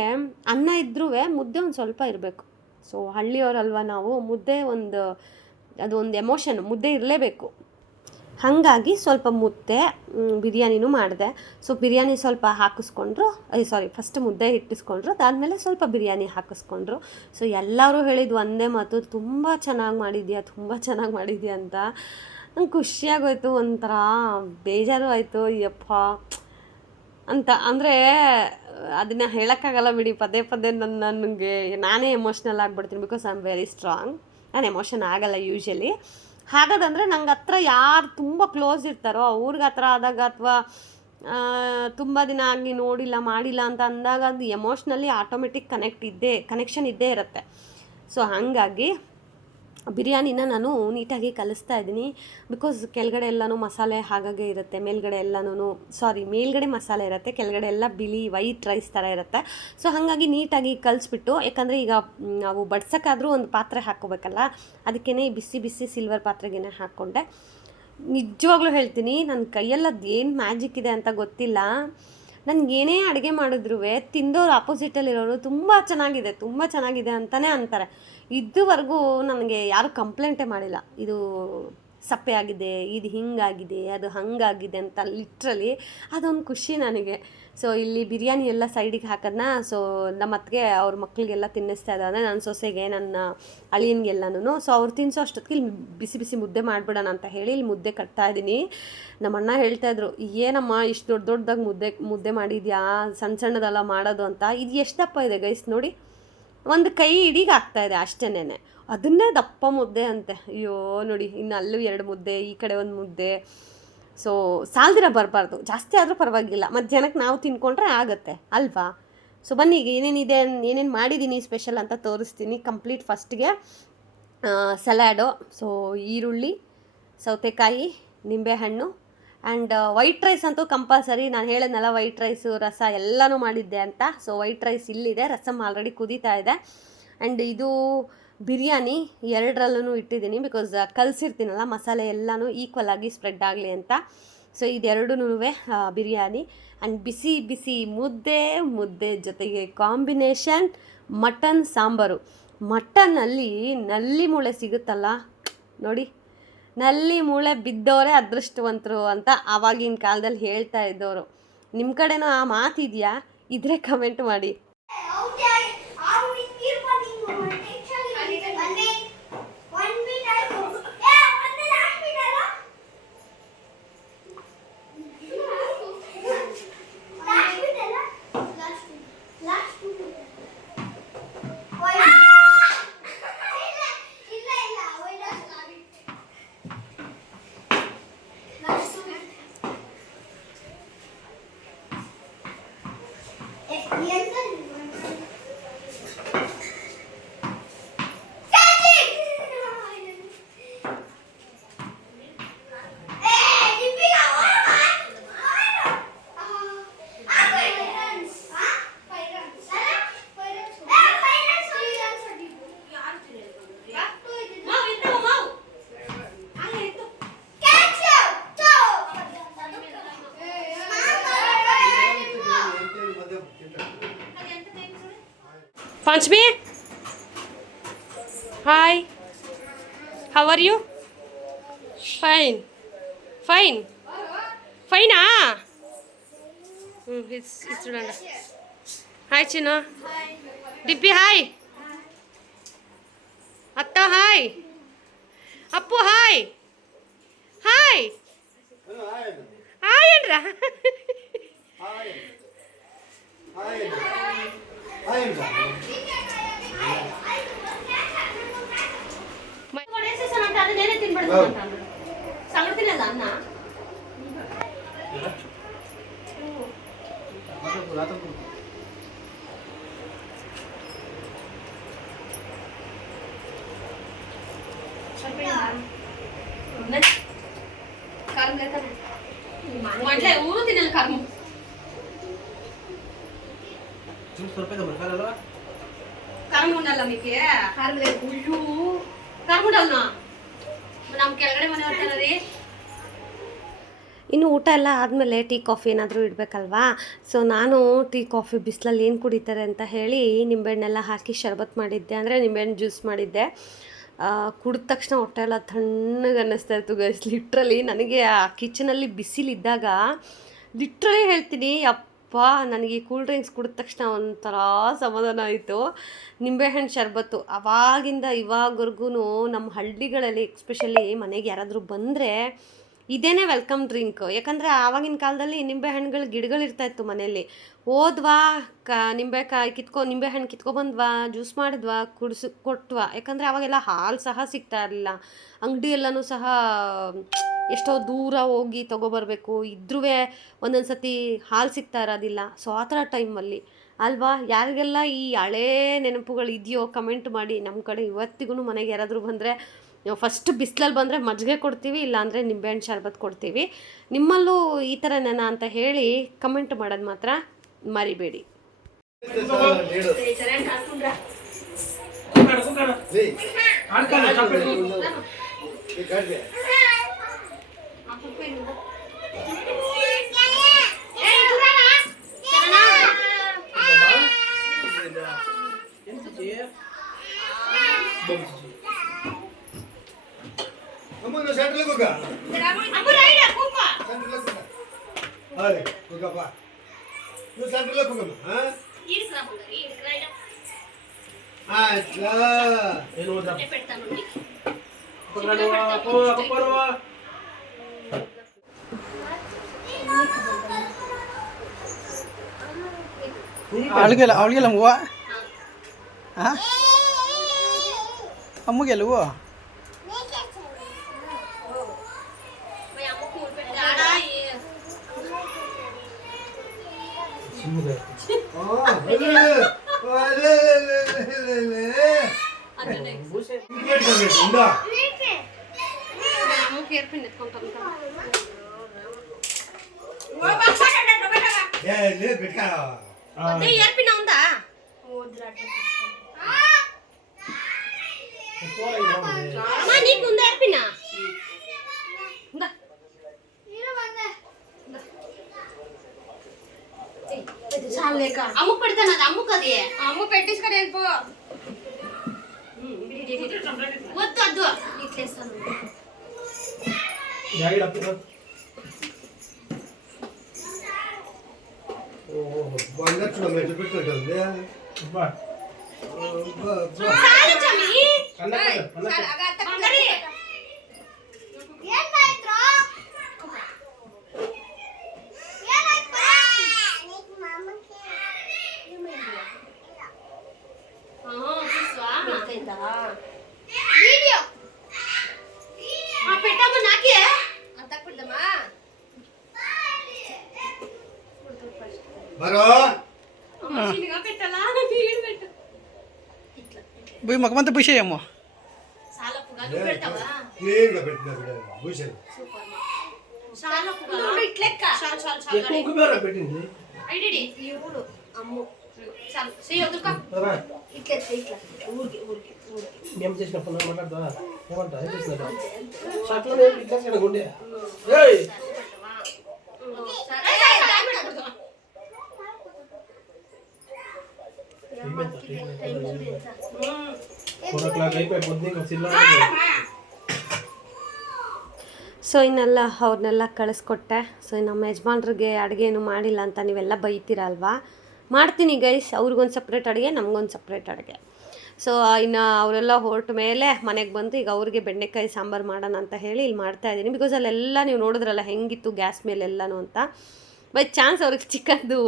ಅನ್ನ ಇದ್ರೂ ಮುದ್ದೆ ಒಂದು ಸ್ವಲ್ಪ ಇರಬೇಕು. ಸೊ ಹಳ್ಳಿಯವರಲ್ವ ನಾವು, ಮುದ್ದೆ ಅದು ಒಂದು ಎಮೋಷನ್, ಮುದ್ದೆ ಇರಲೇಬೇಕು. ಹಾಗಾಗಿ ಸ್ವಲ್ಪ ಮುದ್ದೆ ಬಿರಿಯಾನಿನೂ ಮಾಡಿದೆ. ಸೊ ಬಿರಿಯಾನಿ ಸ್ವಲ್ಪ ಹಾಕಿಸ್ಕೊಂಡ್ರು, ಫಸ್ಟ್ ಮುದ್ದೆ ಇಟ್ಟಿಸ್ಕೊಂಡ್ರು, ಅದಾದಮೇಲೆ ಸ್ವಲ್ಪ ಬಿರಿಯಾನಿ ಹಾಕಿಸ್ಕೊಂಡ್ರು. ಸೊ ಎಲ್ಲರೂ ಹೇಳಿದ್ದು ಒಂದೇ ಮಾತು, ತುಂಬ ಚೆನ್ನಾಗಿ ಮಾಡಿದ್ಯಾ ಅಂತ. ನಂಗೆ ಖುಷಿಯಾಗೋಯ್ತು, ಒಂಥರ ಬೇಜಾರು ಆಯಿತು. ಯಪ್ಪ ಅಂತ ಅಂದರೆ ಅದನ್ನು ಹೇಳೋಕ್ಕಾಗಲ್ಲ ಬಿಡಿ. ಪದೇ ನನಗೆ ನಾನೇ ಎಮೋಷ್ನಲ್ ಆಗಿಬಿಡ್ತೀನಿ. Because I am very strong. ನಾನು ಎಮೋಷನ್ ಆಗಲ್ಲ ಯೂಶ್ವಲಿ. ಹಾಗಾದಂದರೆ ನಂಗೆ ಹತ್ರ ಯಾರು ತುಂಬ ಕ್ಲೋಸ್ ಇರ್ತಾರೋ ಅವ್ರಿಗೆ ಹತ್ರ ಆದಾಗ, ಅಥವಾ ತುಂಬ ದಿನ ಆಗಿ ನೋಡಿಲ್ಲ ಮಾಡಿಲ್ಲ ಅಂತ ಅಂದಾಗ ಅದು ಎಮೋಷ್ನಲಿ ಆಟೋಮೆಟಿಕ್ ಕನೆಕ್ಷನ್ ಇದ್ದೇ ಇರುತ್ತೆ. ಸೊ ಹಾಗಾಗಿ ಬಿರಿಯಾನಿನ ನಾನು ನೀಟಾಗಿ ಕಲಿಸ್ತಾ ಇದ್ದೀನಿ. ಬಿಕಾಸ್ ಕೆಳಗಡೆ ಎಲ್ಲನೂ ಮಸಾಲೆ ಹಾಗಾಗೆ ಇರುತ್ತೆ, ಮೇಲ್ಗಡೆ ಮಸಾಲೆ ಇರುತ್ತೆ, ಕೆಳಗಡೆ ಎಲ್ಲ ಬಿಳಿ ವೈಟ್ ರೈಸ್ ಥರ ಇರುತ್ತೆ. ಸೊ ಹಾಗಾಗಿ ನೀಟಾಗಿ ಕಲಿಸ್ಬಿಟ್ಟು, ಯಾಕಂದರೆ ಈಗ ನಾವು ಬಡ್ಸೋಕ್ಕಾದರೂ ಒಂದು ಪಾತ್ರೆ ಹಾಕ್ಕೋಬೇಕಲ್ಲ, ಅದಕ್ಕೇ ಬಿಸಿ ಸಿಲ್ವರ್ ಪಾತ್ರೆಗೇ ಹಾಕ್ಕೊಂಡೆ. ನಿಜವಾಗ್ಲೂ ಹೇಳ್ತೀನಿ, ನನ್ನ ಕೈಯಲ್ಲದು ಏನು ಮ್ಯಾಜಿಕ್ ಇದೆ ಅಂತ ಗೊತ್ತಿಲ್ಲ. ನನಗೇನೇ ಅಡುಗೆ ಮಾಡಿದ್ರೂ ತಿಂದೋರು ಆಪೋಸಿಟಲ್ಲಿರೋರು ತುಂಬ ಚೆನ್ನಾಗಿದೆ ಅಂತಲೇ ಅಂತಾರೆ. ಇದುವರೆಗೂ ನನಗೆ ಯಾರೂ ಕಂಪ್ಲೇಂಟೇ ಮಾಡಿಲ್ಲ, ಇದು ಸಪ್ಪೆ ಆಗಿದೆ, ಇದು ಹಿಂಗಾಗಿದೆ, ಅದು ಹಾಗಾಗಿದೆ ಅಂತ. ಲಿಟ್ರಲಿ ಅದೊಂದು ಖುಷಿ ನನಗೆ. ಸೊ ಇಲ್ಲಿ ಬಿರಿಯಾನಿ ಎಲ್ಲ ಸೈಡಿಗೆ ಹಾಕೋದನ್ನ ನಮ್ಮ ಅತ್ತಿಗೆ ಅವ್ರ ಮಕ್ಕಳಿಗೆಲ್ಲ ತಿನ್ನಿಸ್ತಾ ಇದ್ದಾರೆ, ನನ್ನ ಸೊಸೆಗೆ, ನನ್ನ ಅಳಿಯನಿಗೆಲ್ಲನೂ. ಸೊ ಅವ್ರು ತಿನ್ನಿಸೋ ಅಷ್ಟೊತ್ತಿಗೆ ಇಲ್ಲಿ ಬಿಸಿ ಮುದ್ದೆ ಮಾಡಿಬಿಡೋಣ ಅಂತ ಹೇಳಿ ಇಲ್ಲಿ ಮುದ್ದೆ ಕಟ್ತಾಯಿದ್ದೀನಿ. ನಮ್ಮ ಅಣ್ಣ ಹೇಳ್ತಾಯಿದ್ರು, ಏನಮ್ಮ ಇಷ್ಟು ದೊಡ್ಡದಾಗಿ ಮುದ್ದೆ ಮಾಡಿದ್ಯಾ, ಸಣ್ಣದೆಲ್ಲ ಮಾಡೋದು ಅಂತ. ಇದು ಎಷ್ಟು ದಪ್ಪ ಇದೆ ಗೈಸ್ ನೋಡಿ, ಒಂದು ಕೈ ಹಿಡಿಗೆ ಆಗ್ತಾಯಿದೆ ಅಷ್ಟೇನೆ. ಅದನ್ನೇ ದಪ್ಪ ಮುದ್ದೆ ಅಂತೆ. ಅಯ್ಯೋ ನೋಡಿ, ಇನ್ನು ಅಲ್ಲೂ 2 ಮುದ್ದೆ, ಈ ಕಡೆ 1 ಮುದ್ದೆ. ಸೊ ಸಾಲ್ದಿರ ಬರಬಾರ್ದು, ಜಾಸ್ತಿ ಆದರೂ ಪರವಾಗಿಲ್ಲ, ಮಧ್ಯಾಹ್ನಕ್ಕೆ ನಾವು ತಿನ್ಕೊಂಡ್ರೆ ಆಗುತ್ತೆ ಅಲ್ವಾ. ಸೊ ಬನ್ನಿ, ಈಗ ಏನೇನು ಮಾಡಿದ್ದೀನಿ ಸ್ಪೆಷಲ್ ಅಂತ ತೋರಿಸ್ತೀನಿ. ಕಂಪ್ಲೀಟ್ ಫಸ್ಟ್ಗೆ ಸಲಾಡು. ಸೊ ಈರುಳ್ಳಿ, ಸೌತೆಕಾಯಿ, ನಿಂಬೆಹಣ್ಣು ಆ್ಯಂಡ್ ವೈಟ್ ರೈಸ್ ಅಂತೂ ಕಂಪಲ್ಸರಿ. ನಾನು ಹೇಳಿದ್ನಲ್ಲ ವೈಟ್ ರೈಸು, ರಸ ಎಲ್ಲನೂ ಮಾಡಿದ್ದೆ ಅಂತ. ಸೊ ವೈಟ್ ರೈಸ್ ಇಲ್ಲಿದೆ, ರಸಮ್ ಆಲ್ರೆಡಿ ಕುದೀತಾ ಇದೆ. ಆ್ಯಂಡ್ ಇದು ಬಿರಿಯಾನಿ 2ರಲ್ಲೂ ಇಟ್ಟಿದ್ದೀನಿ, ಬಿಕಾಸ್ ಕಲಸಿರ್ತೀನಲ್ಲ ಮಸಾಲೆ ಎಲ್ಲನೂ ಈಕ್ವಲ್ ಆಗಿ ಸ್ಪ್ರೆಡ್ ಆಗಲಿ ಅಂತ. ಸೊ ಇದೆರಡೂ ಬಿರಿಯಾನಿ ಆ್ಯಂಡ್ ಬಿಸಿ ಮುದ್ದೆ ಜೊತೆಗೆ ಕಾಂಬಿನೇಷನ್ ಮಟನ್ ಸಾಂಬಾರು. ಮಟನ್ನಲ್ಲಿ ನಲ್ಲಿ ಮೂಳೆ ಸಿಗುತ್ತಲ್ಲ ನೋಡಿ, ನಲ್ಲಿ ಮೂಳೆ ಬಿದ್ದವರೇ ಅದೃಷ್ಟವಂತರು ಅಂತ ಆವಾಗಿನ ಕಾಲದಲ್ಲಿ ಹೇಳ್ತಾ ಇದ್ದವರು. ನಿಮ್ಮ ಕಡೆನೂ ಆ ಮಾತಿದೆಯಾ? ಇದ್ರೆ ಕಮೆಂಟ್ ಮಾಡಿ. Panchmi, hi. How are you? Fine. Fine. Fine, ah? It's Rulanda. Hi, China. Dippy, hi. Atta, hi. Appu, hi. Hi. Hi, Andra. ಸಂಗತಿನಲ್ಲ ಅನ್ನ ಮಾಡ್ಲೆ ಊರು ತಿನ್ನಲ್ಲ ಕರ್ಮ ಕರ್ಮ ಉಂಡಲ್ಲ ಮಿಕ್ಕೆ ಕರ್ಮಲೆ ಉಯ್ಯು ಕರ್ಮ ಉಂಡಲ್ಲ ನಮ್ಮ ಕೆಳಗಡೆ ಮನೆ ಹೊರ್ತಾರ ಇನ್ನು ಊಟ ಎಲ್ಲ ಆದಮೇಲೆ ಟೀ ಕಾಫಿ ಏನಾದರೂ ಇಡಬೇಕಲ್ವಾ. ಸೊ ನಾನು ಟೀ ಕಾಫಿ ಬಿಸಿಲಲ್ಲಿ ಏನು ಕುಡಿತಾರೆ ಅಂತ ಹೇಳಿ ನಿಂಬೆಹಣ್ಣೆಲ್ಲ ಹಾಕಿ ಶರ್ಬತ್ ಮಾಡಿದ್ದೆ, ಅಂದರೆ ನಿಂಬೆಹಣ್ಣು ಜ್ಯೂಸ್ ಮಾಡಿದ್ದೆ. ಕುಡಿದ ತಕ್ಷಣ ಹೊಟ್ಟೆ ಎಲ್ಲ ತಣ್ಣಗೆ ಅನ್ನಿಸ್ತಾ ಇತ್ತು ಗೈಸ್. ಲಿಟ್ರಲಿ ನನಗೆ ಆ ಕಿಚನಲ್ಲಿ ಬಿಸಿಲಿದ್ದಾಗ ಲಿಟ್ರಲಿ ಹೇಳ್ತೀನಿ, ಅಪ್ಪ ನನಗೆ ಕೂಲ್ ಡ್ರಿಂಕ್ಸ್ ಕುಡಿದ ತಕ್ಷಣ ಒಂಥರ ಸಮಾಧಾನ ಆಯಿತು. ನಿಂಬೆಹಣ್ಣು ಶರ್ಬತ್ತು ಅವಾಗಿಂದ ಇವಾಗವರೆಗೂ ನಮ್ಮ ಹಳ್ಳಿಗಳಲ್ಲಿ ಎಕ್ಸ್ಪೆಷಲಿ ಮನೆಗೆ ಯಾರಾದರೂ ಬಂದರೆ ಇದೇನೇ ವೆಲ್ಕಮ್ ಡ್ರಿಂಕ್. ಯಾಕಂದರೆ ಆವಾಗಿನ ಕಾಲದಲ್ಲಿ ನಿಂಬೆಹಣ್ಣುಗಳ ಗಿಡಗಳಿರ್ತಾಯಿತ್ತು ಮನೆಯಲ್ಲಿ. ಹೋದ್ವಾ ನಿಂಬೆಕಾಯಿ ನಿಂಬೆಹಣ್ಣು ಕಿತ್ಕೊಬಂದ್ವಾ, ಜ್ಯೂಸ್ ಮಾಡಿದ್ವಾ, ಕೊಟ್ವಾ. ಯಾಕಂದರೆ ಅವಾಗೆಲ್ಲ ಹಾಲು ಸಹ ಸಿಗ್ತಾ ಇರಲಿಲ್ಲ, ಅಂಗಡಿಯೆಲ್ಲನೂ ಸಹ ಎಷ್ಟೋ ದೂರ ಹೋಗಿ ತೊಗೊಬರ್ಬೇಕು, ಇದ್ರೂ ಒಂದೊಂದು ಸತಿ ಹಾಲು ಸಿಗ್ತಾ ಇರೋದಿಲ್ಲ. ಸೊ ಆ ಥರ ಟೈಮಲ್ಲಿ ಅಲ್ವಾ. ಯಾರಿಗೆಲ್ಲ ಈ ಹಳೇ ನೆನಪುಗಳು ಇದೆಯೋ ಕಮೆಂಟ್ ಮಾಡಿ. ನಮ್ಮ ಕಡೆ ಇವತ್ತಿಗೂ ಮನೆಗೆ ಯಾರಾದರೂ ಬಂದರೆ ಫಸ್ಟ್ ಬಿಸಿಲಲ್ಲಿ ಬಂದರೆ ಮಜ್ಜಿಗೆ ಕೊಡ್ತೀವಿ, ಇಲ್ಲಾಂದರೆ ನಿಂಬೆಹಣ್ಣು ಶರ್ಬತ್ ಕೊಡ್ತೀವಿ. ನಿಮ್ಮಲ್ಲೂ ಈ ಥರನೇನಾ ಅಂತ ಹೇಳಿ ಕಮೆಂಟ್ ಮಾಡೋದು ಮಾತ್ರ ಮರಿಬೇಡಿ. ಅವಳಿಗೆಲ್ಲ ಹೂವ ಅಮ್ಮಗೆ ಹೂವು అమ్ముకు పెడతాను, అది అమ్ముకు, అది అమ్ము పెట్టించుకొని వెళ్ళిపో. వద్దు వద్దు ఇట్లేస్తాను. పెట్టాము నాకే ಬರೋ నిలగపెట్టాలా నీళ్ళు పెట్టు ఇట్లా పోయి మొక్కమంతా పూసేయమ్మో. చాలా పుగాలు పెడతావా క్లీన్గా పెట్టినా బిడ్డ భూషణ్ సూపర్ మా చాలా పుగాలు ఇట్లెక్క చాలు చాలు ఎక్కువ చాలు కుబేరా పెట్టింది ఐడిడి ఇవుడు అమ్ము చాలు సీ వదులుకో ఇట్లా ఇట్లా ఊరికి ఊరికి ఊరికి మేము చేసిన పనులు మాట్లాడతా ఏమంటా ఏం చేసినా షాట్లో ఇట్లా గుండె ఏయ్ అయిపోయి పొద్దున్న సిల్లా ಸೊ ಇನ್ನೆಲ್ಲ ಅವ್ರನ್ನೆಲ್ಲ ಕಳಿಸ್ಕೊಟ್ಟೆ. ಸೊ ನಮ್ಮ ಯಜಮಾನ್ರಿಗೆ ಅಡುಗೆನೂ ಮಾಡಿಲ್ಲ ಅಂತ ನೀವೆಲ್ಲ ಬೈತೀರಲ್ವಾ. ಮಾಡ್ತೀನಿ ಗೈಸ್, ಅವ್ರಿಗೊಂದು ಸಪ್ರೇಟ್ ಅಡುಗೆ ನಮಗೊಂದು ಸಪ್ರೇಟ್ ಅಡುಗೆ. ಸೊ ಇನ್ನು ಅವರೆಲ್ಲ ಹೊರಟ ಮೇಲೆ ಮನೆಗೆ ಬಂದು ಈಗ ಅವ್ರಿಗೆ ಬೆಂಡೆಕಾಯಿ ಸಾಂಬಾರು ಮಾಡೋಣ ಅಂತ ಹೇಳಿ ಇಲ್ಲಿ ಮಾಡ್ತಾಯಿದ್ದೀನಿ. ಬಿಕಾಸ್ ಅಲ್ಲೆಲ್ಲ ನೀವು ನೋಡಿದ್ರಲ್ಲ ಹೆಂಗಿತ್ತು ಗ್ಯಾಸ್ ಮೇಲೆಲ್ಲನೂ ಅಂತ. ಬೈ ಚಾನ್ಸ್ ಅವ್ರಿಗೆ ಚಿಕನ್ದು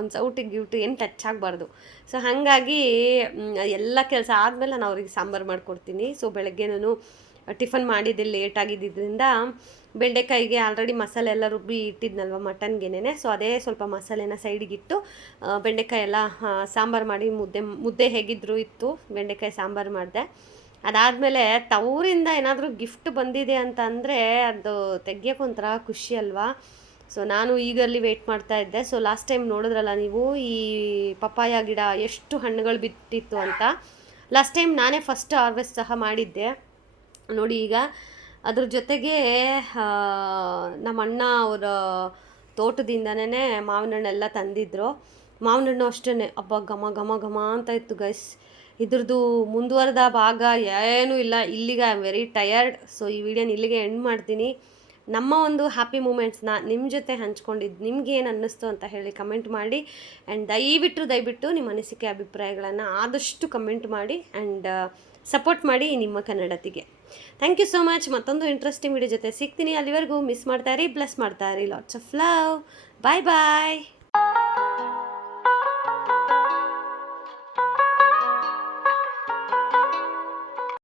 ಒಂದು ಸೌಟಿಗೆ ಗಿಫ್ಟು ಏನು ಟಚ್ ಆಗಬಾರ್ದು. ಸೊ ಹಾಗಾಗಿ ಎಲ್ಲ ಕೆಲಸ ಆದಮೇಲೆ ನಾನು ಅವ್ರಿಗೆ ಸಾಂಬಾರು ಮಾಡಿಕೊಡ್ತೀನಿ. ಸೊ ಬೆಳಗ್ಗೆನೂ ಟಿಫನ್ ಮಾಡಿದ್ದೆ ಲೇಟ್ ಆಗಿದ್ದರಿಂದ ಬೆಂಡೆಕಾಯಿಗೆ ಆಲ್ರೆಡಿ ಮಸಾಲೆ ಎಲ್ಲ ರುಬ್ಬಿ ಇಟ್ಟಿದ್ನಲ್ವ ಮಟನ್ಗೆನೇ. ಸೊ ಅದೇ ಸ್ವಲ್ಪ ಮಸಾಲೆನ ಸೈಡಿಗಿಟ್ಟು ಬೆಂಡೆಕಾಯಿ ಎಲ್ಲ ಸಾಂಬಾರು ಮಾಡಿ ಮುದ್ದೆ ಹೇಗಿದ್ರು ಇತ್ತು, ಬೆಂಡೆಕಾಯಿ ಸಾಂಬಾರು ಮಾಡಿದೆ. ಅದಾದಮೇಲೆ ತವರಿಂದ ಏನಾದರೂ ಗಿಫ್ಟ್ ಬಂದಿದೆ ಅಂತ ಅಂದರೆ ಅದು ತೆಗಿಯೋಕ್ಕೊಂಥರ ಖುಷಿ ಅಲ್ವಾ. ಸೊ ನಾನು ಈಗಲ್ಲಿ ವೆಯ್ಟ್ ಮಾಡ್ತಾ ಇದ್ದೆ. ಸೊ ಲಾಸ್ಟ್ ಟೈಮ್ ನೋಡಿದ್ರಲ್ಲ ನೀವು ಈ ಪಪ್ಪಾಯ ಗಿಡ ಎಷ್ಟು ಹಣ್ಣುಗಳು ಬಿಟ್ಟಿತ್ತು ಅಂತ. ಲಾಸ್ಟ್ ಟೈಮ್ ನಾನೇ ಫಸ್ಟ್ ಹಾರ್ವೆಸ್ಟ್ ಸಹ ಮಾಡಿದ್ದೆ ನೋಡಿ. ಈಗ ಅದ್ರ ಜೊತೆಗೆ ನಮ್ಮ ಅಣ್ಣ ಅವರ ತೋಟದಿಂದನೇ ಮಾವಿನ ಹಣ್ಣೆಲ್ಲ ತಂದಿದ್ರು. ಮಾವಿನ ಹಣ್ಣು ಅಷ್ಟೇ ಹಬ್ಬ ಘಮ ಘಮ ಘಮ ಅಂತ ಇತ್ತು ಗೈಸ್. ಇದ್ರದ್ದು ಮುಂದುವರೆದ ಭಾಗ ಏನೂ ಇಲ್ಲ. ಇಲ್ಲಿಗೆ I am very tired. So ಈ ವಿಡಿಯೋನ ಇಲ್ಲಿಗೆ ಎಂಡ್ ಮಾಡ್ತೀನಿ. ನಮ್ಮ ಒಂದು ಹ್ಯಾಪಿ ಮೂಮೆಂಟ್ಸ್ನ ನಿಮ್ಮ ಜೊತೆ ಹಂಚ್ಕೊಂಡಿದ್ದು ನಿಮ್ಗೆ ಏನು ಅನ್ನಿಸ್ತು ಅಂತ ಹೇಳಿ ಕಮೆಂಟ್ ಮಾಡಿ. ಆ್ಯಂಡ್ ದಯವಿಟ್ಟು ನಿಮ್ಮ ಅನಿಸಿಕೆ ಅಭಿಪ್ರಾಯಗಳನ್ನು ಆದಷ್ಟು ಕಮೆಂಟ್ ಮಾಡಿ ಆ್ಯಂಡ್ ಸಪೋರ್ಟ್ ಮಾಡಿ ನಿಮ್ಮ ಕನ್ನಡತಿಗೆ. Thank you so much. ಮತ್ತೊಂದು ಇಂಟ್ರೆಸ್ಟಿಂಗ್ ವಿಡಿಯೋ ಜೊತೆ ಸಿಗ್ತೀನಿ. ಅಲ್ಲಿವರೆಗೂ ಮಿಸ್ ಮಾಡ್ತಾ ಇರಿ, ಬ್ಲೆಸ್ ಮಾಡ್ತಾ ಇರಿ. Lots of love. Bye bye.